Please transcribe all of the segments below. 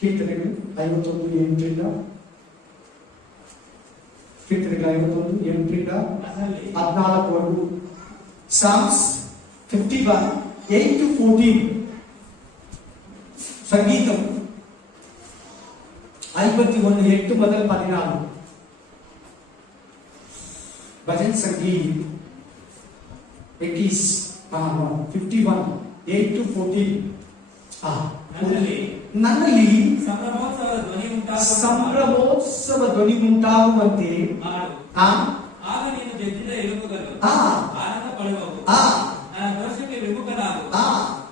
ಕೀರ್ತನೆಗಳು 51:8 ಕೀರ್ತನೆಗಳು 51:8-14 Psalms 51:8-14 సంగీతం 51:8 మొదలు 14 భజన్ సంగీత్ it is 51:8-14 ನನ್ನಲ್ಲಿ ಸಂಭ್ರಮೋತ್ಸವ ಧ್ವನಿ ಉಂಟಾಗುವಂತೆ ಆಗ ನೀನು ಜಜ್ಜಿದ ಎಲುಬುಗಳು ಆನಂದ ಪಡುವವು. ನನ್ನ ದೋಷಕ್ಕೆ ವಿಮುಖನಾಗು,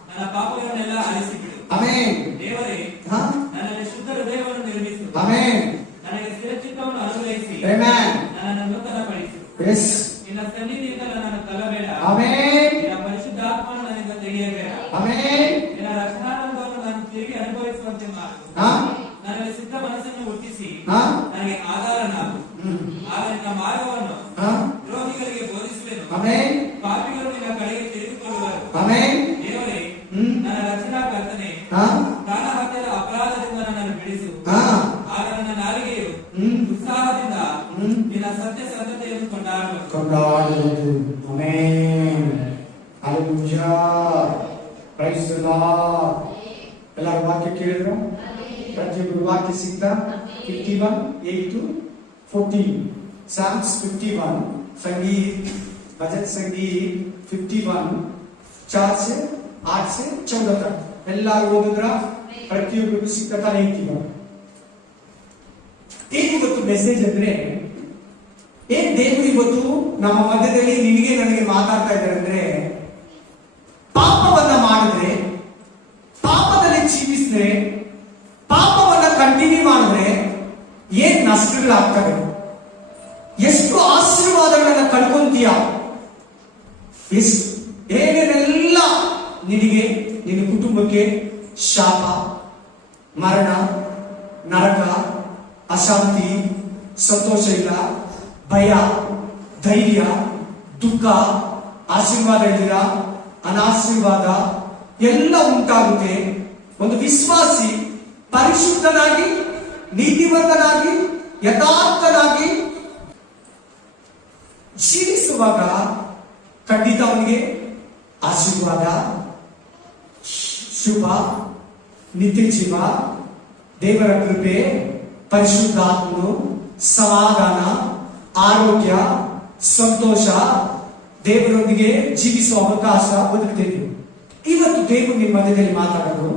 ನನ್ನ ಪಾಪಗಳನ್ನೆಲ್ಲ ಅಳಿಸಿಬಿಡು. ಆಮೆನ್. ದೇವರೇ, ನನ್ನಲ್ಲಿ ಶುದ್ಧ ಹೃದಯವನ್ನು ನಿರ್ಮಿಸು. ಆಮೆನ್. ನನಗೆ ಸ್ಥಿರಚಿತ್ತವನ್ನು ಅನುಗ್ರಹಿಸಿ ಆಮೆನ್. ನನ್ನನ್ನು ನೂತನಪಡಿಸು. Yes. ನಿನ್ನ ಸನ್ನಿಧಿಯಿಂದ ನನ್ನನ್ನು ತಳ್ಳಬೇಡ. ಆಮೆನ್. ನಿನ್ನ ಪರಿಶುದ್ಧಾತ್ಮವನ್ನು ನನ್ನಿಂದ ತೆಗೆಯಬೇಡ. ಆಮೆನ್. ನಿನ್ನ ರಕ್ಷಣಾನಂದವನ್ನು ನಾನು ತಿರುಗಿ ಅನುಭವಿಸುವಂತೆ ಮಾಡು. ನನಗೆ ಸಿದ್ಧ ಮನಸ್ಸನ್ನು ಹುಟ್ಟಿಸಿ ನನಗೆ ಆಧಾರನಾಗು. ಆಗ ನಿನ್ನ ಮಾರ್ಗವನ್ನು ದ್ರೋಹಿಗಳಿಗೆ ಬೋಧಿಸುವೆನು. ಆಮೆನ್. ಪಾಪಿಗಳು ನಿನ್ನ ಕಡೆಗೆ ತಿರುಗಿಕೊಳ್ಳುವರು. ಆಮೆನ್. ದೇವರೇ, ನನ್ನ ರಕ್ಷಣಾಕರ್ತನೇ, ಪ್ರಾಣಹತ್ಯದ ಅಪರಾಧದಿಂದ ನನ್ನನ್ನು ಬಿಡಿಸು. ಆಗ ನನ್ನ ನಾಲಿಗೆಯು ಉತ್ಸಾಹದಿಂದ ನಿನ್ನ ಸತ್ಯ ಸಂತತೆಯನ್ನು ಕೊಂಡಾಡುವುದು. Amen. Hallelujah. Praise the lord. ಎಲ್ಲರೂ ವಾಕ್ಯ ಕೇಳಿದ್ರ? ಪ್ರತಿಯೊಬ್ಬರು ವಾಕ್ಯ ಸಿಕ್ತ? 51:8-14 Psalms 51 संगीत भजन संगीत 51 4 से 8 से 14 तक ಎಲ್ಲರೂ ಓದಿದ್ರ? ಪ್ರತಿಯೊಬ್ಬರಿಗೂ ಸಿಕ್ತಾ ಹೇಳ್ತೀವಿ. ಏನು ಇವತ್ತು ಮೆಸೇಜ್ ಅಂದ್ರೆ, ಏನ್ ದೇವರು ಇವತ್ತು ನಮ್ಮ ಮಧ್ಯದಲ್ಲಿ ನಿನಗೆ ನನಗೆ ಮಾತಾಡ್ತಾ ಇದ್ದಾರೆ ಅಂದ್ರೆ, ಪಾಪವನ್ನ ಮಾಡಿದ್ರೆ, ಪಾಪದಲ್ಲಿ ಜೀವಿಸಿದ್ರೆ, ಪಾಪವನ್ನ ಕಂಟಿನ್ಯೂ ಮಾಡಿದ್ರೆ ಏನ್ ನಷ್ಟಗಳಾಗ್ತವೆ, ಎಷ್ಟು ಆಶೀರ್ವಾದಗಳನ್ನ ಕಳ್ಕೊಂತೀಯ, ಏನೇನೆಲ್ಲ ನಿನಗೆ ನಿನ್ನ ಕುಟುಂಬಕ್ಕೆ ಶಾಪ, ಮರಣ, ನರಕ, ಅಶಾಂತಿ, ಸಂತೋಷ ಇಲ್ಲ, ಭಯ, ಧೈರ್ಯ, ದುಃಖ, ಆಶೀರ್ವಾದ ಇಲ್ಲ, ಅನಾಶೀರ್ವಾದ ಎಲ್ಲ ಉಂಟಾಗುತ್ತೆ. ಒಂದು ವಿಶ್ವಾಸಿ ಪರಿಶುದ್ಧನಾಗಿ, ನೀತಿವಂತನಾಗಿ, ಯಥಾರ್ಥನಾಗಿ ಜೀವಿಸುವಾಗ ಖಂಡಿತ ಅವನಿಗೆ ಆಶೀರ್ವಾದ, ಶುಭ, ನಿತ್ಯ ಜೀವ, ದೇವರ ಕೃಪೆ, ಪರಿಶುದ್ಧಾತ್ಮನು, ಸಮಾಧಾನ, ಆರೋಗ್ಯ, ಸಂತೋಷ, ದೇವರೊಂದಿಗೆ ಜೀವಿಸುವ ಅವಕಾಶ ಬದುಕ್ತೇವೆ. ಇವತ್ತು ದೇವರು ನಿಮ್ಮ ಮಧ್ಯದಲ್ಲಿ ಮಾತಾಡೋದು,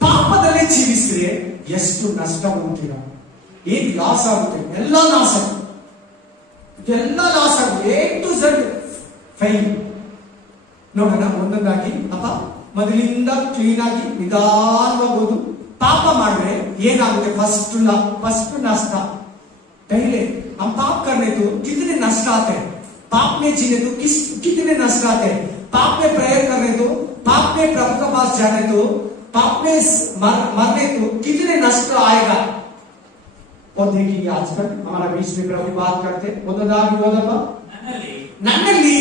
ಪಾಪದಲ್ಲೇ ಜೀವಿಸಿದ್ರೆ ಎಷ್ಟು ನಷ್ಟ ಉಂಟಿಲ್ಲ, ಏನ್ ಲಾಸ್ ಆಗುತ್ತೆ, ಎಲ್ಲ ನಾಶ, ಎಲ್ಲ ಲಾಸ್ ಆಗುತ್ತೆ, A to Z ಫೈಲ್. ನೋಡೋಣ ಒಂದೊಂದಾಗಿ. ಅಪ್ಪ ಮೊದಲಿಂದ ಕ್ಲೀನ್ ಆಗಿ ನಿಧಾನವಾಗೋದು. ಪಾಪ ಮಾಡಿದ್ರೆ ಏನಾಗುತ್ತೆ? फर्स्ट नष्ट पहले हम पाप करने तो कितने नष्ट आते हैं, पाप में जीने तो कितने नष्ट आते हैं, पाप में प्रेयर करने तो, पाप में प्रभु के पास जाने तो, पाप में मरने तो कितने नष्ट आएगा. और देखिए आजकल हमारा बीच में प्रभु बात करते ನನ್ನಲ್ಲಿ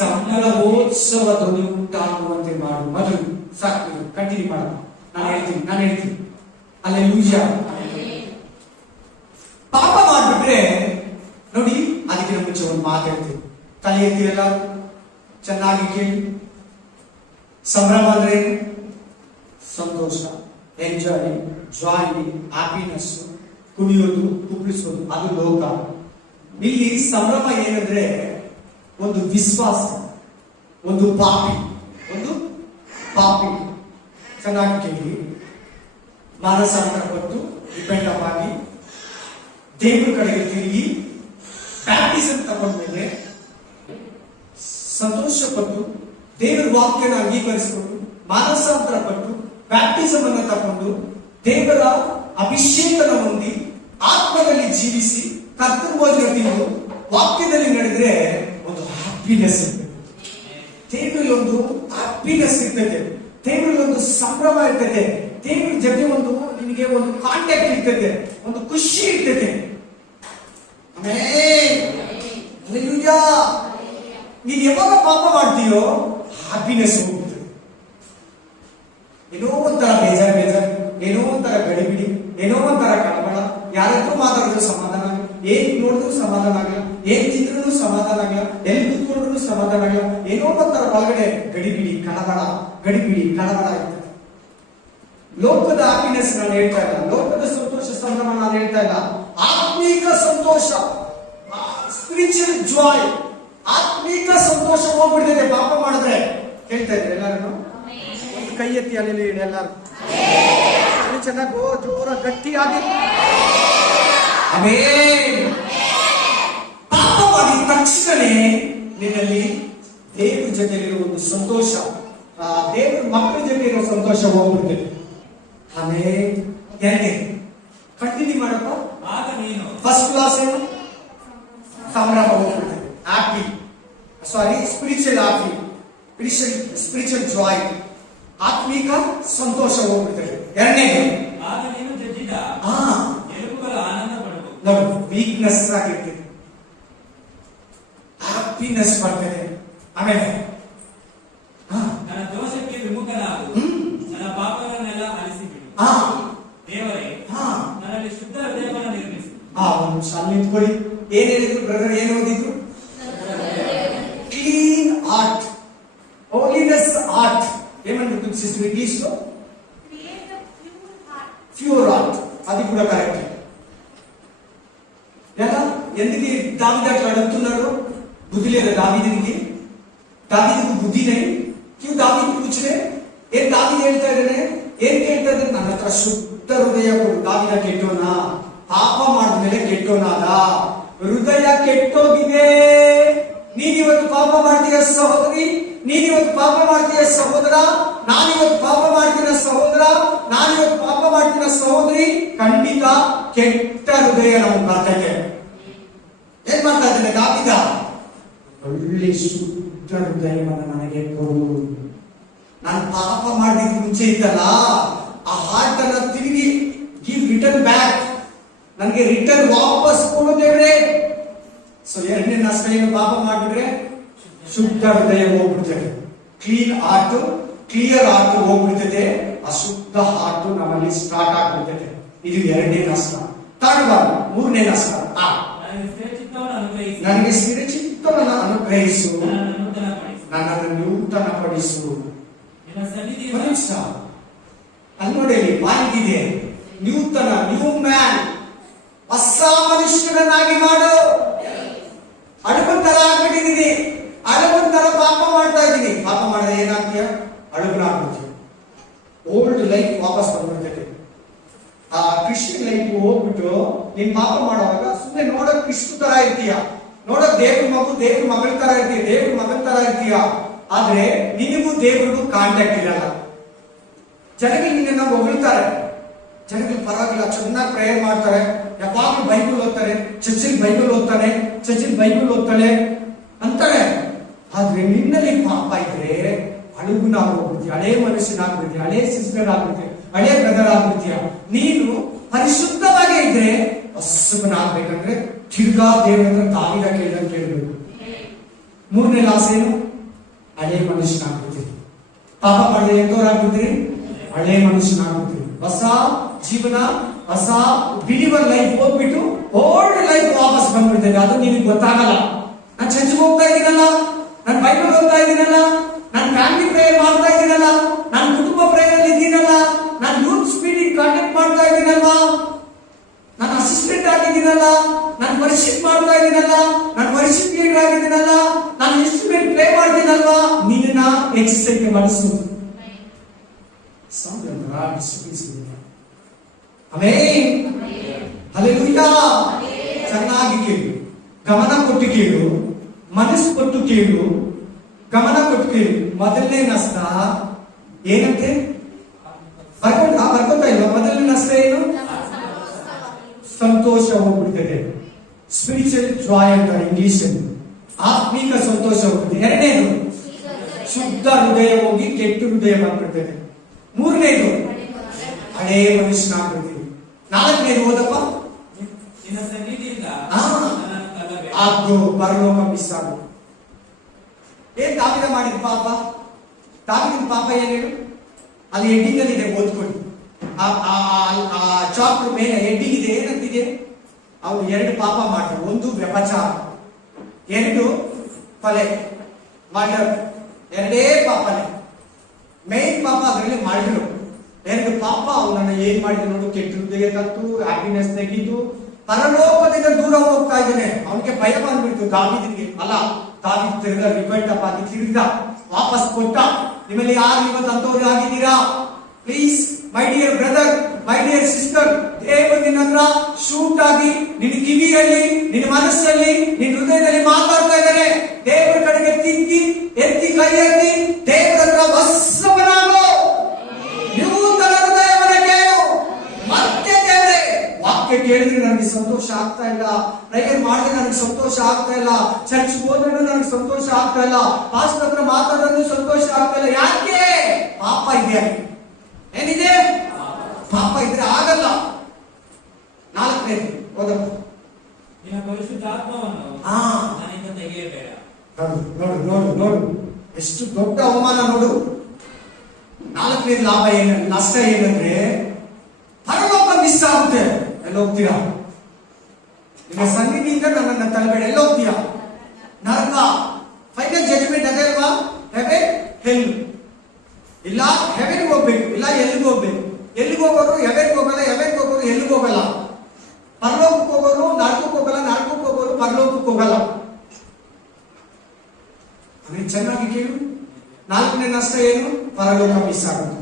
ಸಂಭ್ರಮೋತ್ಸವ ಧ್ವನಿ ಉಂಟಾಗುವಂತೆ ಮಾಡು. ಮೊದಲು ಸಾಕು, ಕಂಟಿನ್ಯೂ ಮಾಡ. ನಾನು ಹೇಳ್ತೀನಿ ಹಲ್ಲೆಲೂಯಾ. ಪಾಪ ಮಾಡ್ಬಿಟ್ರೆ ನೋಡಿ, ಅದಕ್ಕೆ ಮುಂಚೆ ಒಂದು ಮಾತಾಡ್ತೀವಿ. ತಲೆ ಎತ್ತಿ ಎಲ್ಲ ಚೆನ್ನಾಗಿ ಕೇಳಿ. ಸಂಭ್ರಮ ಅಂದ್ರೆ ಸಂತೋಷ, ಎಂಜಾಯ್, ಜಾಯ್, ಹ್ಯಾಪಿನೆಸ್, ಕುಣಿಯೋದು, ಕುಪ್ಪಿಸೋದು, ಅದು ಲೋಕ. ಇಲ್ಲಿ ಸಂಭ್ರಮ ಏನಂದ್ರೆ ಒಂದು ವಿಶ್ವಾಸ, ಒಂದು ಪಾಪಿ ಚೆನ್ನಾಗಿ ಕೇಳಿ, ಮಾನಸಾಂತರ ಪಟ್ಟು ಡಿಪೆಂಡ್ ಆಗಿ ದೇವರ ಕಡೆಗೆ ತಿರುಗಿ ಬ್ಯಾಪ್ಟಿಸಮ್ ತಗೊಂಡ್ಮೇಲೆ ಸಂತೋಷ ಪಟ್ಟು ದೇವರ ವಾಕ್ಯನ ಅಂಗೀಕರಿಸಿಕೊಂಡು ಮಾನಸಾಂತರ ಪಟ್ಟು ಬ್ಯಾಪ್ಟಿಸಮ್ ಅನ್ನು ತಗೊಂಡು ದೇವರ ಅಭಿಷೇಕನ ಹೊಂದಿ ಆತ್ಮದಲ್ಲಿ ಜೀವಿಸಿ ಕರ್ತನ ಭೋಜನ ತಿಂದು ವಾಕ್ಯದಲ್ಲಿ ನಡೆದ್ರೆ ಒಂದು ಹ್ಯಾಪಿನೆಸ್ ಇರ್ತದೆ. ದೇವರಲ್ಲಿ ಒಂದು ಹ್ಯಾಪಿನೆಸ್ ಇರ್ತದೆ, ದೇವರಲ್ಲಿ ಒಂದು ಸಂಭ್ರಮ ಇರ್ತದೆ, ದೇವರ ಜೊತೆ ಒಂದು ನಿಮಗೆ ಒಂದು ಕಾಂಟ್ಯಾಕ್ಟ್ ಇರ್ತದೆ, ಒಂದು ಖುಷಿ ಇರ್ತದೆ. ನೀನ್ ಯಾವಾಗ ಪಾಪ ಮಾಡ್ತೀಯೋ ಹ್ಯಾಪಿನೆಸ್ ಹೋಗ್ತದೆ. ಏನೋ ಒಂಥರ ಬೇಜಾರ್ ಏನೋ ಒಂಥರ ಕಳವಳ, ಯಾರಾದ್ರೂ ಮಾತಾಡಿದ್ರು ಸಮಾಧಾನ ಆಗಲ್ಲ, ಏನ್ ನೋಡಿದ್ರು ಸಮಾಧಾನ ಆಗಲ್ಲ, ಏನ್ ತಿಂದ್ರು ಸಮಾಧಾನ ಆಗಲ್ಲ, ಎಲ್ಲಿ ಕೂತ್ಕೊಂಡ್ರು ಸಮಾಧಾನ ಆಗಲ್ಲ, ಏನೋ ಒಂಥರ ಒಳಗಡೆ ಗಡಿಬಿಡಿ ಕಳವಳ ಇರ್ತದೆ. ಲೋಕದ ಹ್ಯಾಪಿನೆಸ್ ನಾನು ಹೇಳ್ತಾ ಇಲ್ಲ, ಲೋಕದ ಸಂತೋಷ ಸಂಭ್ರಮ ನಾನು ಹೇಳ್ತಾ ಇಲ್ಲ, ಆತ್ಮೀಕ ಸಂತೋಷ, ಸ್ಪಿರಿಚುವಲ್ ಜಾಯ್, ಆತ್ಮೀಕ ಸಂತೋಷ ಹೋಗ್ಬಿಡ್ತದೆ ಪಾಪ ಮಾಡಿದ್ರೆ. ಹೇಳ್ತಾ ಇದ್ರೆ ಎಲ್ಲರೂ ಕೈ ಎತ್ತಿ ಅಲ್ಲಿ ಎಲ್ಲರೂ ಚೆನ್ನಾಗಿ ಜೋರ ಗಟ್ಟಿಯಾಗಿ ಪಾಪ ಮಾಡಿದ ತಕ್ಷಣನೇ ನಿನ್ನಲ್ಲಿ ದೇವ್ರ ಜೊತೆಲಿರೋ ಒಂದು ಸಂತೋಷ, ದೇವ್ರ ಮಕ್ಕಳ ಜೊತೆ ಇರೋ ಸಂತೋಷ ಹೋಗ್ಬಿಡ್ತದೆ. ಎರಡನೇ ಕಂಟಿನ್ಯೂ ಮಾಡಪ್ಪ. ಆಗ ನೀನು ಫಸ್ಟ್ ಕ್ಲಾಸ್ ಏನು ಸಂಭ್ರಮ ಹೋಗ್ಬಿಡ್ತದೆ, ಹ್ಯಾಪಿ, ಸಾರಿ ಸ್ಪಿರಿಚುವಲ್ ಹ್ಯಾಪಿ, ಸ್ಪಿರಿಚುವಲ್ ಜಾಯ್, ಆತ್ಮಿಕ ಸಂತೋಷ ಹೋಗ್ಬಿಡ್ತದೆ. ಎರಡನೇದು ಆಗ ನೀನು ಜಜ್ಜಿದ ಎಲುಬುಗಳು ಆನಂದ ಪಡುವುದು. ನಾವು ವೀಕ್ನೆಸ್ ಆಗಿರ್ತೀವಿ, ಹ್ಯಾಪಿನೆಸ್ ಬರ್ತದೆ. ಆಮೇಲೆ ನನ್ನ ದೋಷಕ್ಕೆ ವಿಮುಖನಾಗು, ನನ್ನ ಪಾಪಗಳನ್ನೆಲ್ಲ ಅಳಿಸಿಬಿಡು. ದೇವರೇ, ನನ್ನಲ್ಲಿ ಶುದ್ಧ ಹೃದಯವನ್ನು ನಿರ್ಮಿಸಿ. ಒಂದು ನಿಮಿಷ ಅಲ್ಲಿ ನಿಂತ್ಕೊಳ್ಳಿ. ಏನ್ ಹೇಳಿದ್ರು ಬ್ರದರ್? ಏನ್ ಓದಿದ್ರು? Clean art, holiness art. ఏమంటుంది సిస్టర్ ఇంగ్లీష్ లో? Pure art. అది కూడా కరెక్ట్. ఎలా ఎందుకు దావీదు అట్లా అడుగుతున్నాడు? బుద్ధి లేదా దావీదుకి? దావీదుకు బుద్ధి నై క్యూ దావీదు పూछे ಏನ್ ದಾವೀದು ಹೇಳ್ತಾ ಇದ್ದಾನೆ? ಏನ್ ಕೇಳ್ತಾ ಇದ್ದಾನೆ? ನನ್ನ ಹತ್ರ ಶುದ್ಧ ಹೃದಯ ಕೊಡು. ದಾವೀದ ಕೆಟ್ಟೋನ, ಪಾಪ ಮಾಡಿದ್ಮೇಲೆ ಕೆಟ್ಟೋನಾದ, ಹೃದಯ ಕೆಟ್ಟೋಗಿದೆ. ನೀನಿವತ್ತು ಪಾಪ ಮಾಡ್ತೀಯ ಸಹೋದರಿ, ನೀನಿವತ್ತು ಪಾಪ ಮಾಡ್ತೀಯ ಸಹೋದರ, ನಾನಿವತ್ತು ಪಾಪ ಮಾಡ್ತೀನ ಸಹೋದರ, ನಾನಿವತ್ತು ಪಾಪ ಮಾಡ್ತೀನ ಸಹೋದರಿ, ಖಂಡಿತ ಕೆಟ್ಟ ಹೃದಯ ನಮ್ಗೆ ಬರ್ತೈತೆ. ಏನ್ ಮಾಡ್ತಾ ಇದ್ದಾನೆ ದಾವೀದ? ಒಳ್ಳೆ ಶುದ್ಧ ಹೃದಯವನ್ನು ನನಗೆ ಕೊಡು. ನಾನು ಪಾಪ ಮಾಡಿದ ಮುಂಚೆ ಇತ್ತಲ್ಲ, ಆ ಹಾರ್ಟ್ ಅನ್ನ ತಿರುಗಿ ಗಿವ್ ರಿಟರ್ನ್ ಬ್ಯಾಕ್, ನನಗೆ ರಿಟರ್ನ್ ವಾಪಸ್ ಕೊಡು ದೇವರೇ. ಸೊ ಎರಡನೇ ನಷ್ಟ ಏನು? ಪಾಪ ಮಾಡಿಬಿಟ್ರೆ ಶುದ್ಧ ಹೃದಯ ಹೋಗ್ಬಿಡ್ತದೆ, ಕ್ಲೀನ್ ಹಾರ್ಟ್, ಕ್ಲಿಯರ್ ಹಾರ್ಟ್ ಹೋಗ್ಬಿಡ್ತದೆ, ಅಶುದ್ಧ ಹಾರ್ಟ್ ನಮ್ಮಲ್ಲಿ ಸ್ಟಾರ್ಟ್ ಆಗ್ಬಿಡ್ತದೆ. ಇದು ಎರಡನೇ ನಷ್ಟ. ಥರ್ಡ್ ಒನ್, ಮೂರನೇ ನಷ್ಟ. ನನಗೆ ಸ್ಥಿರಚಿತ್ತವನ್ನು ಅನುಗ್ರಹಿಸು, ನನ್ನನ್ನು ನೂತನಪಡಿಸು. ಅಲ್ಲಿ ನೋಡಿ ಪಾಯಿಂಟ್ ಇದೆ, ನೂತನ, ನ್ಯೂ ಮ್ಯಾನ್, ಹೊಸ ಮನುಷ್ಯನನ್ನಾಗಿ ಮಾಡು. ಅಡುಗನ್ ತರ ಆಗ್ಬಿಟ್ಟಿದ್ದೀನಿ, ಅಡುಗನ್ ತರ ಪಾಪ ಮಾಡ್ತಾ ಇದ್ದೀನಿ. ಪಾಪ ಮಾಡಿದ್ರೆ ಏನಾಗ್ತೀಯ? ಅಡುಗನಾಗ್ಬಿಡ್ತೀಯ. ಓಲ್ಡ್ ಲೈಫ್ ವಾಪಸ್ ಬಂದ್ಬಿಡ್ತೈತೆ. ಆ ಕ್ರಿಶ್ಚಿಯನ್ ಲೈಫ್ ಹೋಗ್ಬಿಟ್ಟು ನೀನ್ ಪಾಪ ಮಾಡುವಾಗ ಸುಮ್ಮನೆ ನೋಡಕ್ ಕ್ರಿಸ್ತು ತರ ಇರ್ತೀಯ, ನೋಡಕ್ ದೇವ್ರ ಮಗಳ ತರ ಇರ್ತೀಯ, ದೇವ್ರ ಮಗನ ತರ ಇರ್ತೀಯ. ಆದ್ರೆ ನಿನಗೂ ದೇವ್ರಿಗೂ ಕಾಂಟ್ಯಾಕ್ಟ್ ಇರಲ್ಲ. ಜನಗಳು ನಿನ್ನ ಹೊಗಳ್ತಾರೆ, ಜನಗಳು ಪರವಾಗಿಲ್ಲ, ಚೆನ್ನಾಗಿ ಪ್ರೇಯರ್ ಮಾಡ್ತಾರೆ, ಯಾವಾಗಲೂ ಬೈಬಲ್ ಓದ್ತಾರೆ, ಚರ್ಚಿಲ್ ಬೈಬಲ್ ಓದ್ತಾನೆ, ಚರ್ಚಿಲ್ ಬೈಬಲ್ ಓದ್ತಾನೆ ಅಂತಾರೆ. ಆದ್ರೆ ನಿನ್ನಲ್ಲಿ ಪಾಪ ಇದ್ರೆ ಅಳುಗುನಾಗ್ಬಿಡ್ತೀಯ, ಹಳೇ ಮನುಷ್ಯನಾಗ್ಬಿಡ್ತೀಯ, ಹಳೇ ಸಿಸ್ಟರ್ ಆಗ್ಬಿಡ್ತೀಯ, ಹಳೇ ಬ್ರದರ್ ಆಗ್ಬಿಡ್ತೀಯ. ನೀನು ಪರಿಶುದ್ಧವಾಗೇ ಇದ್ರೆ ಹೊಸಬನಾಗ್ಬೇಕಂದ್ರೆ ತಿರ್ಗಾ ದೇವರ ದಾವೀದ ಕೇಳಿದಂಗೆ ಕೇಳಬೇಕು. ಮೂರನೇ ಲಾಸ್ ಏನು? ಹಳೇ ಮನುಷ್ಯನಾಗ್ಬಿಡ್ತೀರಿ. ಪಾಪ ಮಾಡಿದ್ರೆ ಎಂತವ್ರಾಗ್ಬಿಡ್ತೀರಿ? ಹಳೇ ಮನುಷ್ಯನಾಗ್ಬಿಡ್ತೀರಿ. ಹೊಸ ಜೀವನ, ಹೊಸ ಬಿಲಿವರ್ ಲೈಫ್ ಹೋಗ್ಬಿಟ್ಟು ಓಲ್ಡ್ ಲೈಫ್ ವಾಪಸ್ ಬಂದ್ಬಿಡ್ತೇನೆ. ಅದು ನಿನಗೆ ಗೊತ್ತಾಗಲ್ಲ. ನಾನು ಚರ್ಚ್ಗೆ ಹೋಗ್ತಾ ಇದ್ದೀನಲ್ಲ, ನಾನು ಬೈಬಲ್ ಓದ್ತಾ ಇದ್ದೀನಲ್ಲ, ನಾನು ಫ್ಯಾಮಿಲಿ ಪ್ರೇಯರ್ ಮಾಡ್ತಾ ಇದ್ದೀನಲ್ಲ, ನಾನು ಕುಟುಂಬ ಪ್ರೇಯರ್ ಇದ್ದೀನಲ್ಲ, ನಾನು ಯೂತ್ ಸ್ಪೀಡಿಂಗ್ ಕಾಂಟ್ಯಾಕ್ಟ್ ಮಾಡ್ತಾ ಇದ್ದೀನಲ್ವಾ, ನಾನು ಅಸಿಸ್ಟೆಂಟ್ ಆಗಿದ್ದೀನಲ್ಲ, ನಾನು ವರ್ಷಿಪ್ ಮಾಡ್ತಾ ಇದ್ದೀನಲ್ಲ, ನಾನು ವರ್ಷಿಪ್ ಲೀಡರ್ ಆಗಿದ್ದೀನಲ್ಲ, ನಾನು ಇನ್ಸ್ಟ್ರೂಮೆಂಟ್ ಪ್ಲೇ ಮಾಡ್ತೀನಲ್ವಾ, ನಿನ್ನ ಎಕ್ಸಸೈಸ್ ಮಾಡಿಸು. ಚೆನ್ನಾಗಿ ಕೇಳು, ಗಮನ ಕೊಟ್ಟು ಕೇಳು, ಮನಸ್ಸು ಕೊಟ್ಟು ಕೇಳು, ಗಮನ ಕೊಟ್ಟು ಕೇಳು. ಮೊದಲನೇ ನಷ್ಟ ಏನಂತೆ? ಬರ್ಕೋತಾ ಇಲ್ವಾ? ಮೊದಲನೇ ನಷ್ಟ ಏನು? ಸಂತೋಷ ಹೋಗ್ಬಿಡ್ತದೆ. ಸ್ಪಿರಿಚುವಲ್ ಜಾಯ್ ಅಂತಾರೆ ಇಂಗ್ಲಿಷ್ ಅಲ್ಲಿ, ಆತ್ಮಿಕ ಸಂತೋಷ ಹೋಗ್ಬಿಡ್ತದೆ. ಎರಡನೇದು ಶುದ್ಧ ಹೃದಯ ಹೋಗಿ ಕೆಟ್ಟ ಹೃದಯ ಬಂದ್ಬಿಡ್ತದೆ. ಮೂರನೇದು ಹಳೇ ಮನುಷ್ಯನಾಗ್ಬಿಡ್ತೀವಿ. ನಾಲ್ಕನೇದು ಓದಪ್ಪ, ಅದು ಪರಲೋಕ ಮಿಸ್ ಆಗು. ಏನ್ ದಾವೀದ ಮಾಡಿದ ಪಾಪ? ದಾವೀದನ ಪಾಪ ಏನ್ ಹೇಳು? ಅಲ್ಲಿ ಹೆಡ್ಡಿಂಗ್ ಅಲ್ಲಿ ಇದೆ, ಓದ್ಕೊಳ್ಳಿ. ಚಾಪ್ಟರ್ ಮೇಲೆ ಹೆಡ್ಡಿಂಗ್ ಇದೆ, ಏನಂತಿದೆ? ಅವ್ರು 2 ಪಾಪ ಮಾಡ್ತಾರೆ. 1 ವ್ಯಭಚಾರ, 2 ಕೊಲೆ, ಮರ್ಡರ್. 2 ಪಾಪನೇ ಮೇನ್ ಪಾಪ. ಅದರಲ್ಲಿ ಮಾಡಿದ್ರು 2 ಪಾಪ. ಅವನನ್ನ ಏನ್ ಮಾಡಿದ್ರು ನೋಡು, ಕೆಟ್ಟ ಹೃದಯ ತತ್ತು, ಹ್ಯಾಪಿನೆಸ್ ತೆಗೆದು ಪರಲೋಕದಿಂದ ದೂರ ಹೋಗ್ತಾ ಇದ್ದಾನೆ. ಅವನಿಗೆ ಭಯ ಬಂದ್ಬಿಡ್ತು. ದಾವೀದನಿಗೆ ಅಲ್ಲ, ದಾವೀದ ತಿರುಗ ರಿಪೆಂಟ್ ಅಪ್ ಆಗಿ ತಿರುಗ ವಾಪಸ್ ಕೊಟ್ಟ. ನಿಮ್ಮಲ್ಲಿ ಯಾರು ಇವತ್ತು ಅಂತವ್ರು ಆಗಿದ್ದೀರಾ? Please my dear brother, my dear sister, ದೇವರು ನಿನ್ನ ಹತ್ರ ಶೂಟ್ ಆಗಿ ನಿನ್ನ ಕಿವಿಯಲ್ಲಿ, ನಿನ್ನ ಮನಸ್ಸಲ್ಲಿ, ನಿನ್ನ ಹೃದಯದಲ್ಲಿ ಮಾತಾಡ್ತಾ ಇದ್ದಾರೆ. ದೇವರ ಕಡೆಗೆ ತಿಕ್ಕಿ ಎತ್ತಿ ಕೈ ಎತ್ತಿ ದೇವರ ಹತ್ರ ವತ್ಸವನಾಗೋ. ನೂತನ ಹೃದಯವನ್ನು ಕೇಳು. ಮತ್ತೆ ದೇವರೇ, ವಾಕ್ಯ ಕೇಳಿದ್ರೆ ನನಗೆ ಸಂತೋಷ ಆಗ್ತಾ ಇಲ್ಲ, ಪ್ರೇಯರ್ ಮಾಡಿದ್ರೆ ನನಗೆ ಸಂತೋಷ ಆಗ್ತಾ ಇಲ್ಲ, ಚರ್ಚ್ ಹೋದ್ರೆ ನನಗೆ ಸಂತೋಷ ಆಗ್ತಾ ಇಲ್ಲ, ಪಾಸ್ಟರ್ ಹತ್ರ ಮಾತಾಡೋದು ಸಂತೋಷ ಆಗ್ತಾ ಇಲ್ಲ. ಯಾಕೆ? ಪಾಪ ಇದೆ. ಏನಿದೆ? ಪಾಪ ಇದ್ರೆ ಆಗಲ್ಲ. 4ನೇದು ಓದಪ್ಪ. ನಿನ್ನ ಪರಿಶುದ್ಧಾತ್ಮವನ್ನು ನನ್ನಿಂದ ತೆಗೆಯಬೇಡ. ನೋಡು ನೋಡು ನೋಡು, ಎಷ್ಟು ದೊಡ್ಡ ಅವಮಾನ ನೋಡು. 4ನೇದು ಲಾಭ ಏನು, ನಷ್ಟ ಏನಂದ್ರೆ ಪರಲೋಕ ಮಿಸ್ ಆಗುತ್ತೆ. ಎಲ್ಲ ಹೋಗ್ತೀರಾ? ನಿಮ್ಮ ಸನ್ನಿಧಿಯಿಂದ ನನ್ನನ್ನ ತಳ್ಳಬೇಡ. ಎಲ್ಲ ಹೋಗ್ತೀಯಾ? ನರಕ. ಫೈನಲ್ ಜಡ್ಜ್ಮೆಂಟ್ ಅದೇ ಅಲ್ವಾ? ಹೆವೆನ್, ಹೆಲ್. ಇಲ್ಲ ಹೆವೆನ್ಗೆ ಹೋಗ್ಬೇಕು, ಇಲ್ಲ ಎಲ್ಲಿಗೆ ಹೋಗ್ಬೇಕು. ಎಲ್ಲಿಗೆ ಹೋಗೋರು ಹೆವೆನ್ಗೆ ಹೋಗಲ್ಲ, ಹೆವೆನ್ಗೆ ಹೋಗೋರು ಎಲ್ಲಿಗೆ ಹೋಗಲ್ಲ. ಪರಲೋಕಕ್ಕೆ ಹೋಗೋರು ನರಕಕ್ಕೆ ಹೋಗಲ್ಲ, ನರಕಕ್ಕೆ ಹೋಗೋರು ಪರಲೋಕಕ್ಕೆ ಹೋಗಲ್ಲ. ಅದನ್ನ ಚೆನ್ನಾಗಿ ಕೇಳು. 4ನೇ ನಷ್ಟ ಏನು? ಪರಲೋಕ ಮಿಸ್ ಆಗುತ್ತೆ.